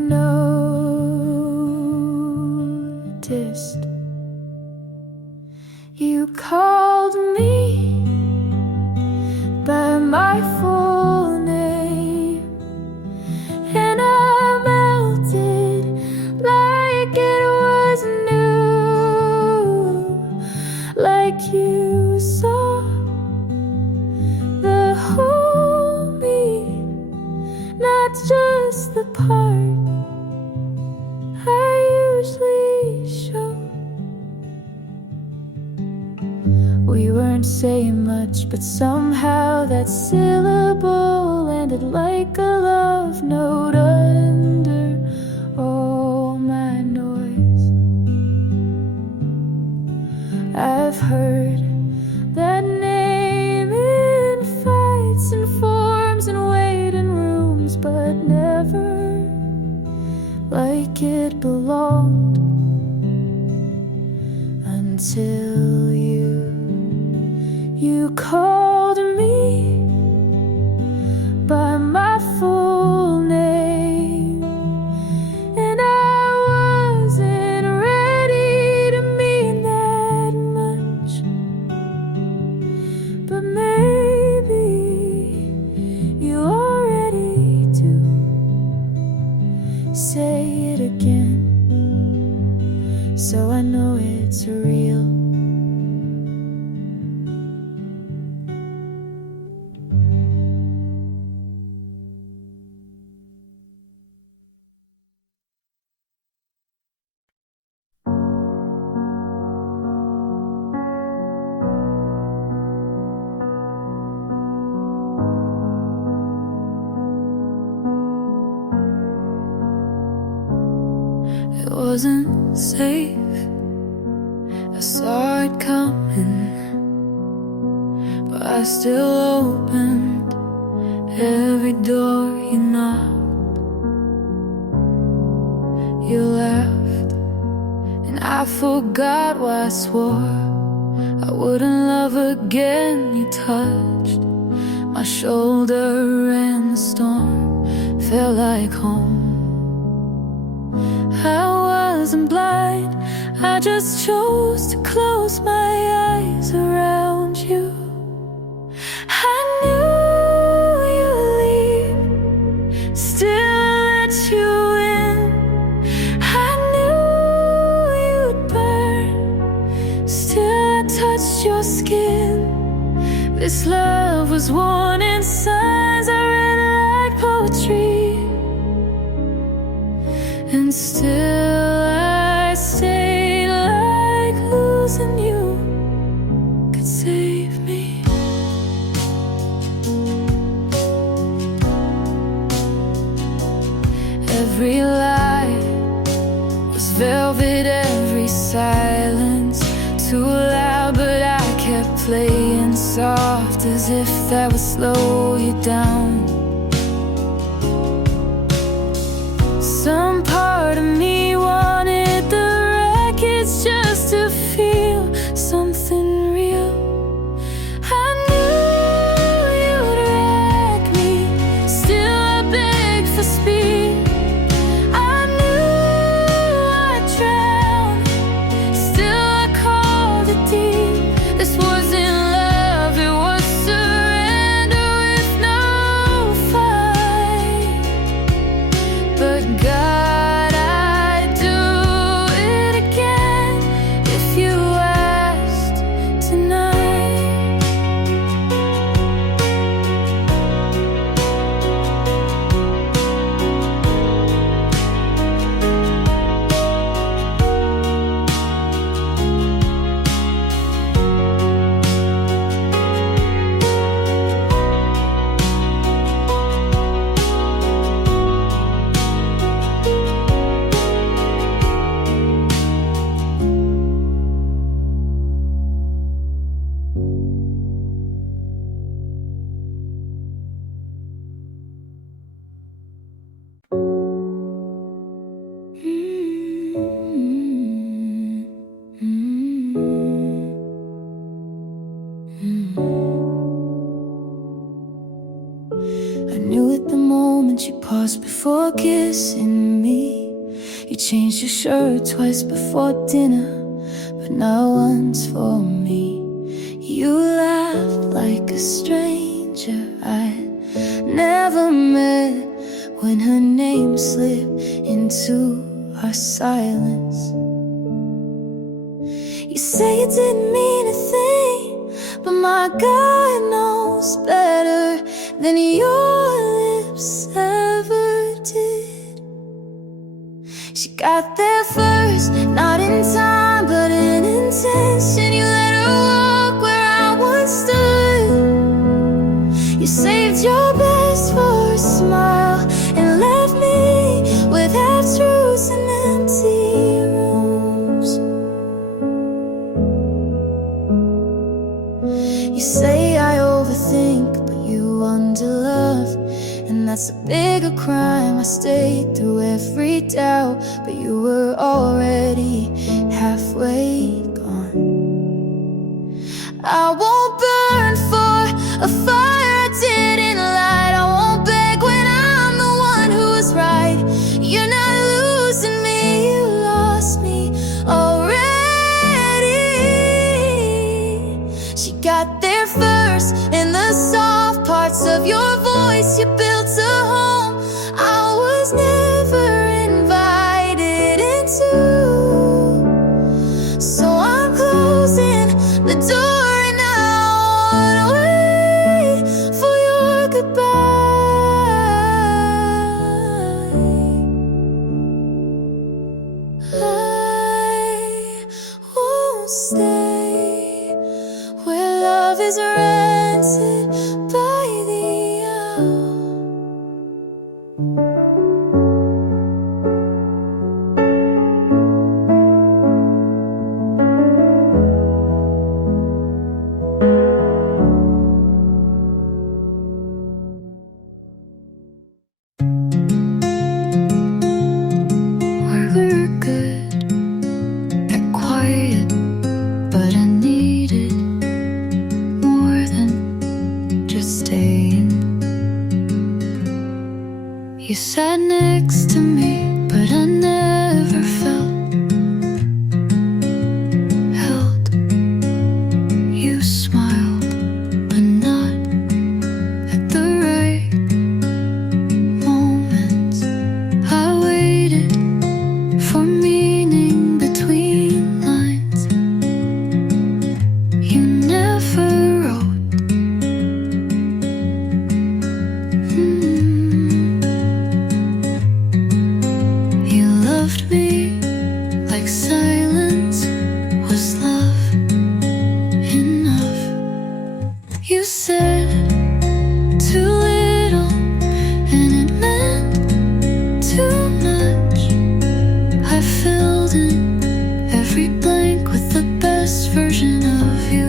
noticed. You called me by my full name, and I melted like it was new, like you saw the whole me, not just the part I usually show. We weren't saying much, but somehow that syllable landed like a love note under all my noise. I've heard that name in fights You called me by my full name, and I wasn't ready to mean that much. But maybe you are ready to say it again, so I know it's real. It wasn't safe, I saw it coming, but I still opened every door you knocked. You laughed, and I forgot what I swore I wouldn't love again. You touched my shoulder, and the storm felt like home. I wasn't blind, I just chose to close my eyes around you. I knew you'd leave, still let you in. I knew you'd burn, still I touched your skin. This love was warning signs I read like poetry, and still I stayed, like losing you could save me. Every lie was velvet, every silence too loud, but I kept playing soft as if that would slow you down. Some part of me wanted the wreckage just to feel something real. I knew you'd wreck me, still I begged for speed. I knew I'd drown, still I called it deep. This wasn't love, it was surrender with no fight. But God, I'd do it again if you asked tonight. I knew at the moment you paused before kissing me. You changed your shirt twice before dinner, but not once for me. You laughed like a stranger I'd never met when her name slipped into our silence. You say it didn't mean a thing, but my God knows better than your lips ever did. She got there first, not in time, but in intention. You let her walk where I once stood. You saved your best for a smile and left me with half-truths and empty rooms. You say I overthink, but you underlove, and that's a bigger crime. I stayed through every doubt, but you were already halfway gone. I won't burn a fire I didn't light. I won't beg when I'm the one who's right. You're not losing me, you lost me already. She got there first, in the soft parts of your voice. You built a home I was never invited into. So I'm closing the door and I wanna wait for your goodbye. I won't stay where love is rented by the hour. We're good at quiet, but I needed more than just staying. You sat next to me, but I never felt held. You smiled, but not at the right moments. I waited for meaning between lines. You never wrote. You loved me like silence was love enough. You said too little and it meant too much. I filled in every blank with the best version of you.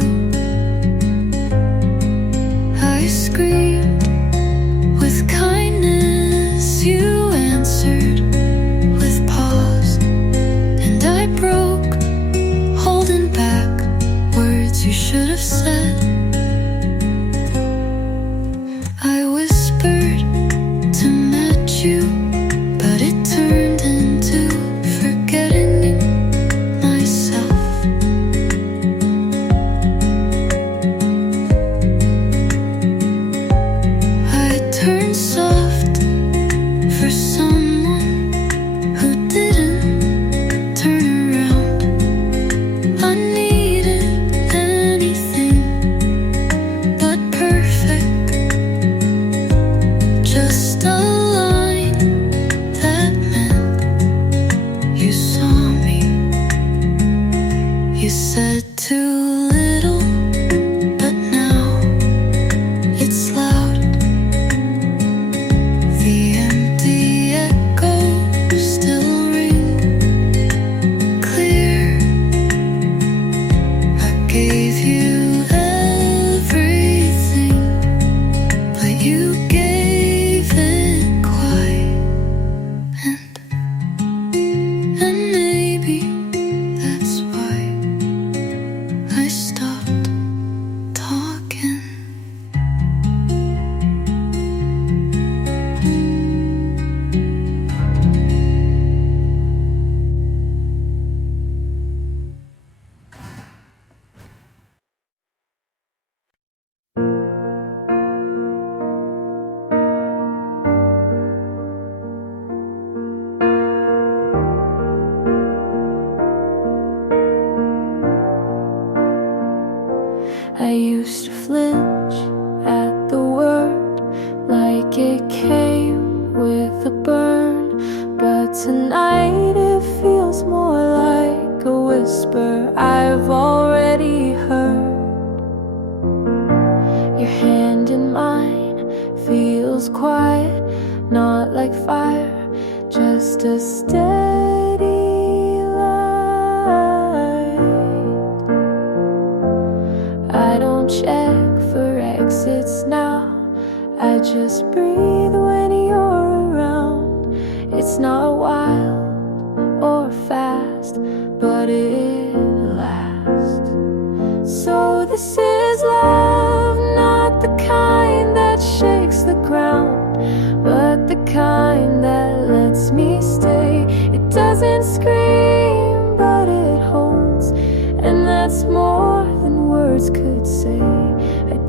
I screamed with kindness, you answered with pause, and I broke, holding back words you should have said. I whispered to match you, but it turned into forgetting myself. I turned soft for someone who didn't turn around. I needed anything but perfect, just a line that meant you saw me. You said too little, but now it's loud. The empty echoes still ring clear. I gave you everything, but you gave it quiet. And maybe that's why I stopped talking. I used to flinch at the word like it came with a burn, but tonight it feels more like a whisper I've already heard. Your hand in mine feels quiet, not like fire, just a steady light. I don't check for exits now, I just breathe when you're around. It's not wild or fast, but it lasts. So this is love, not the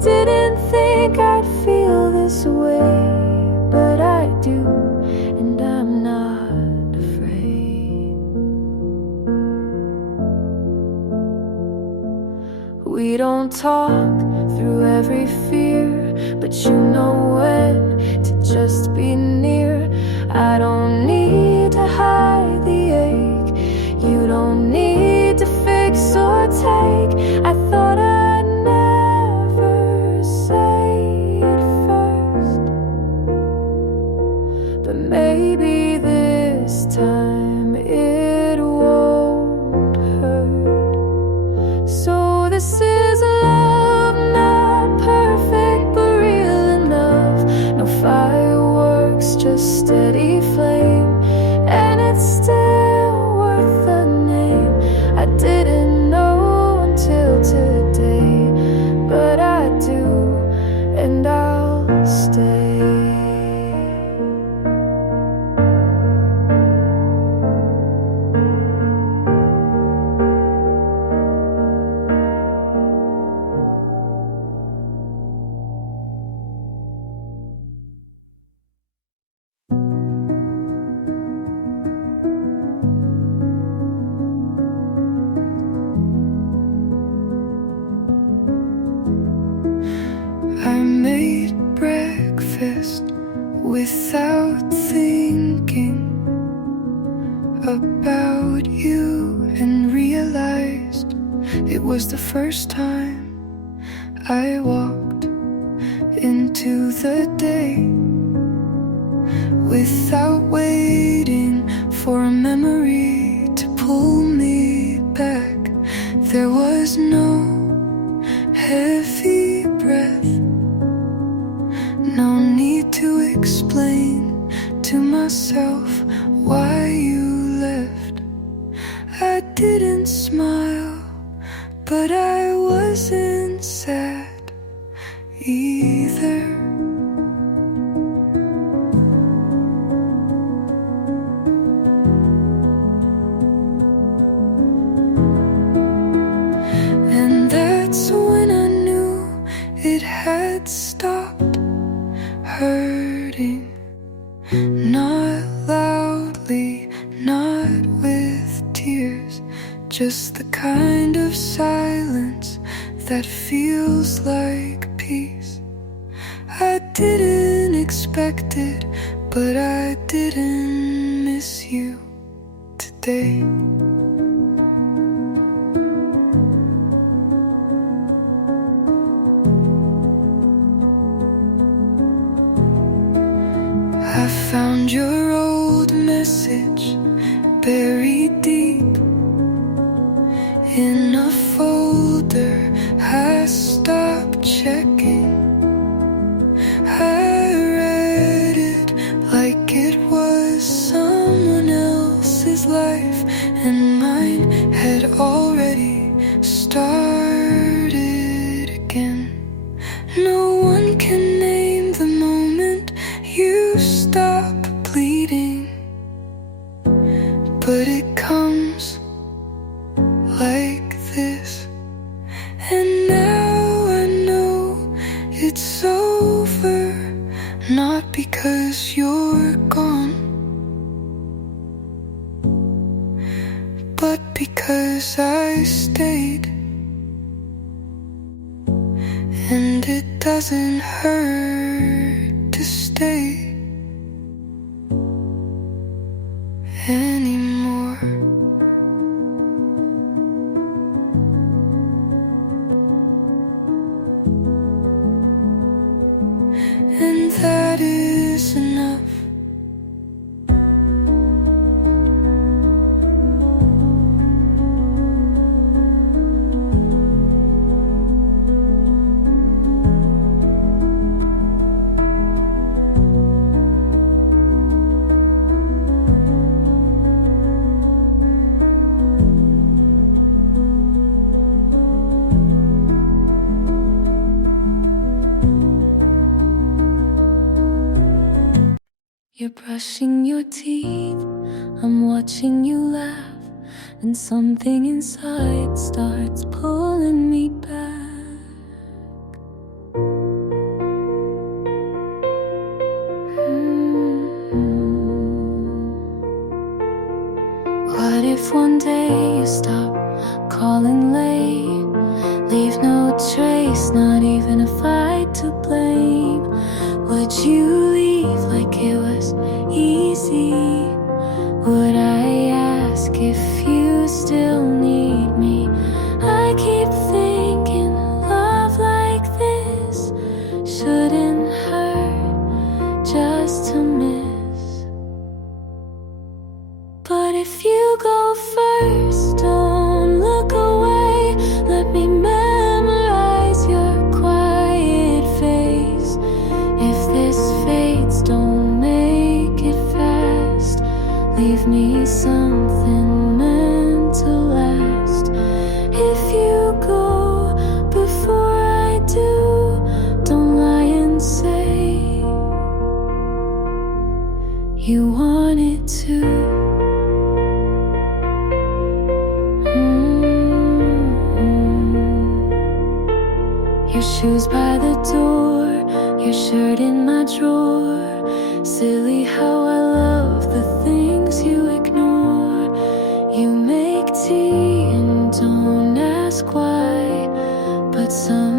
didn't think I'd feel this way, but I do, and I'm not afraid. We don't talk through every fear, but you know when to just be near. I don't need to hide the ache, you don't need to fix or take. I thought I'd never say it first, but maybe this time it won't hurt. So this is love, not perfect but real enough. No fireworks, just steady flame, and it's still worth the name. I didn't know until today, but I do, and I'll stay. I made breakfast without thinking about you, and realized it was the first time I walked into the day without waiting for a memory to pull me back. There was no heavy breath, no need to explain to myself why you left. I didn't smile, but I wasn't sad either. And that's when I knew it had stopped hurting. Not loudly, not with tears, just the kind of silence that feels like peace. I didn't expect it, but I didn't miss you today. I found your old message buried deep in a folder. I stopped checking. I read it like it was someone else's life, and mine had already started again. No one can name the moment you stop bleeding, but it comes like this. And now I know it's over, not because you're gone, but because I stayed. And it doesn't hurt to stay anymore. And that is enough. You're brushing your teeth, I'm watching you laugh, and something inside starts pulling me back. one day you stop calling late, leave no trace, not even a fight to blame. Would you leave like it was easy? Would I ask if you still need me? I keep thinking love like this shouldn't hurt just to miss. But if you go first, don't look away. Let me memorize your quiet face. If this fades, don't make it fast. Leave me something meant to last. If you go before I do, don't lie and say you wanted to. Your shoes by the door, your shirt in my drawer. Silly how I love the things you ignore. You make tea and don't ask why, but some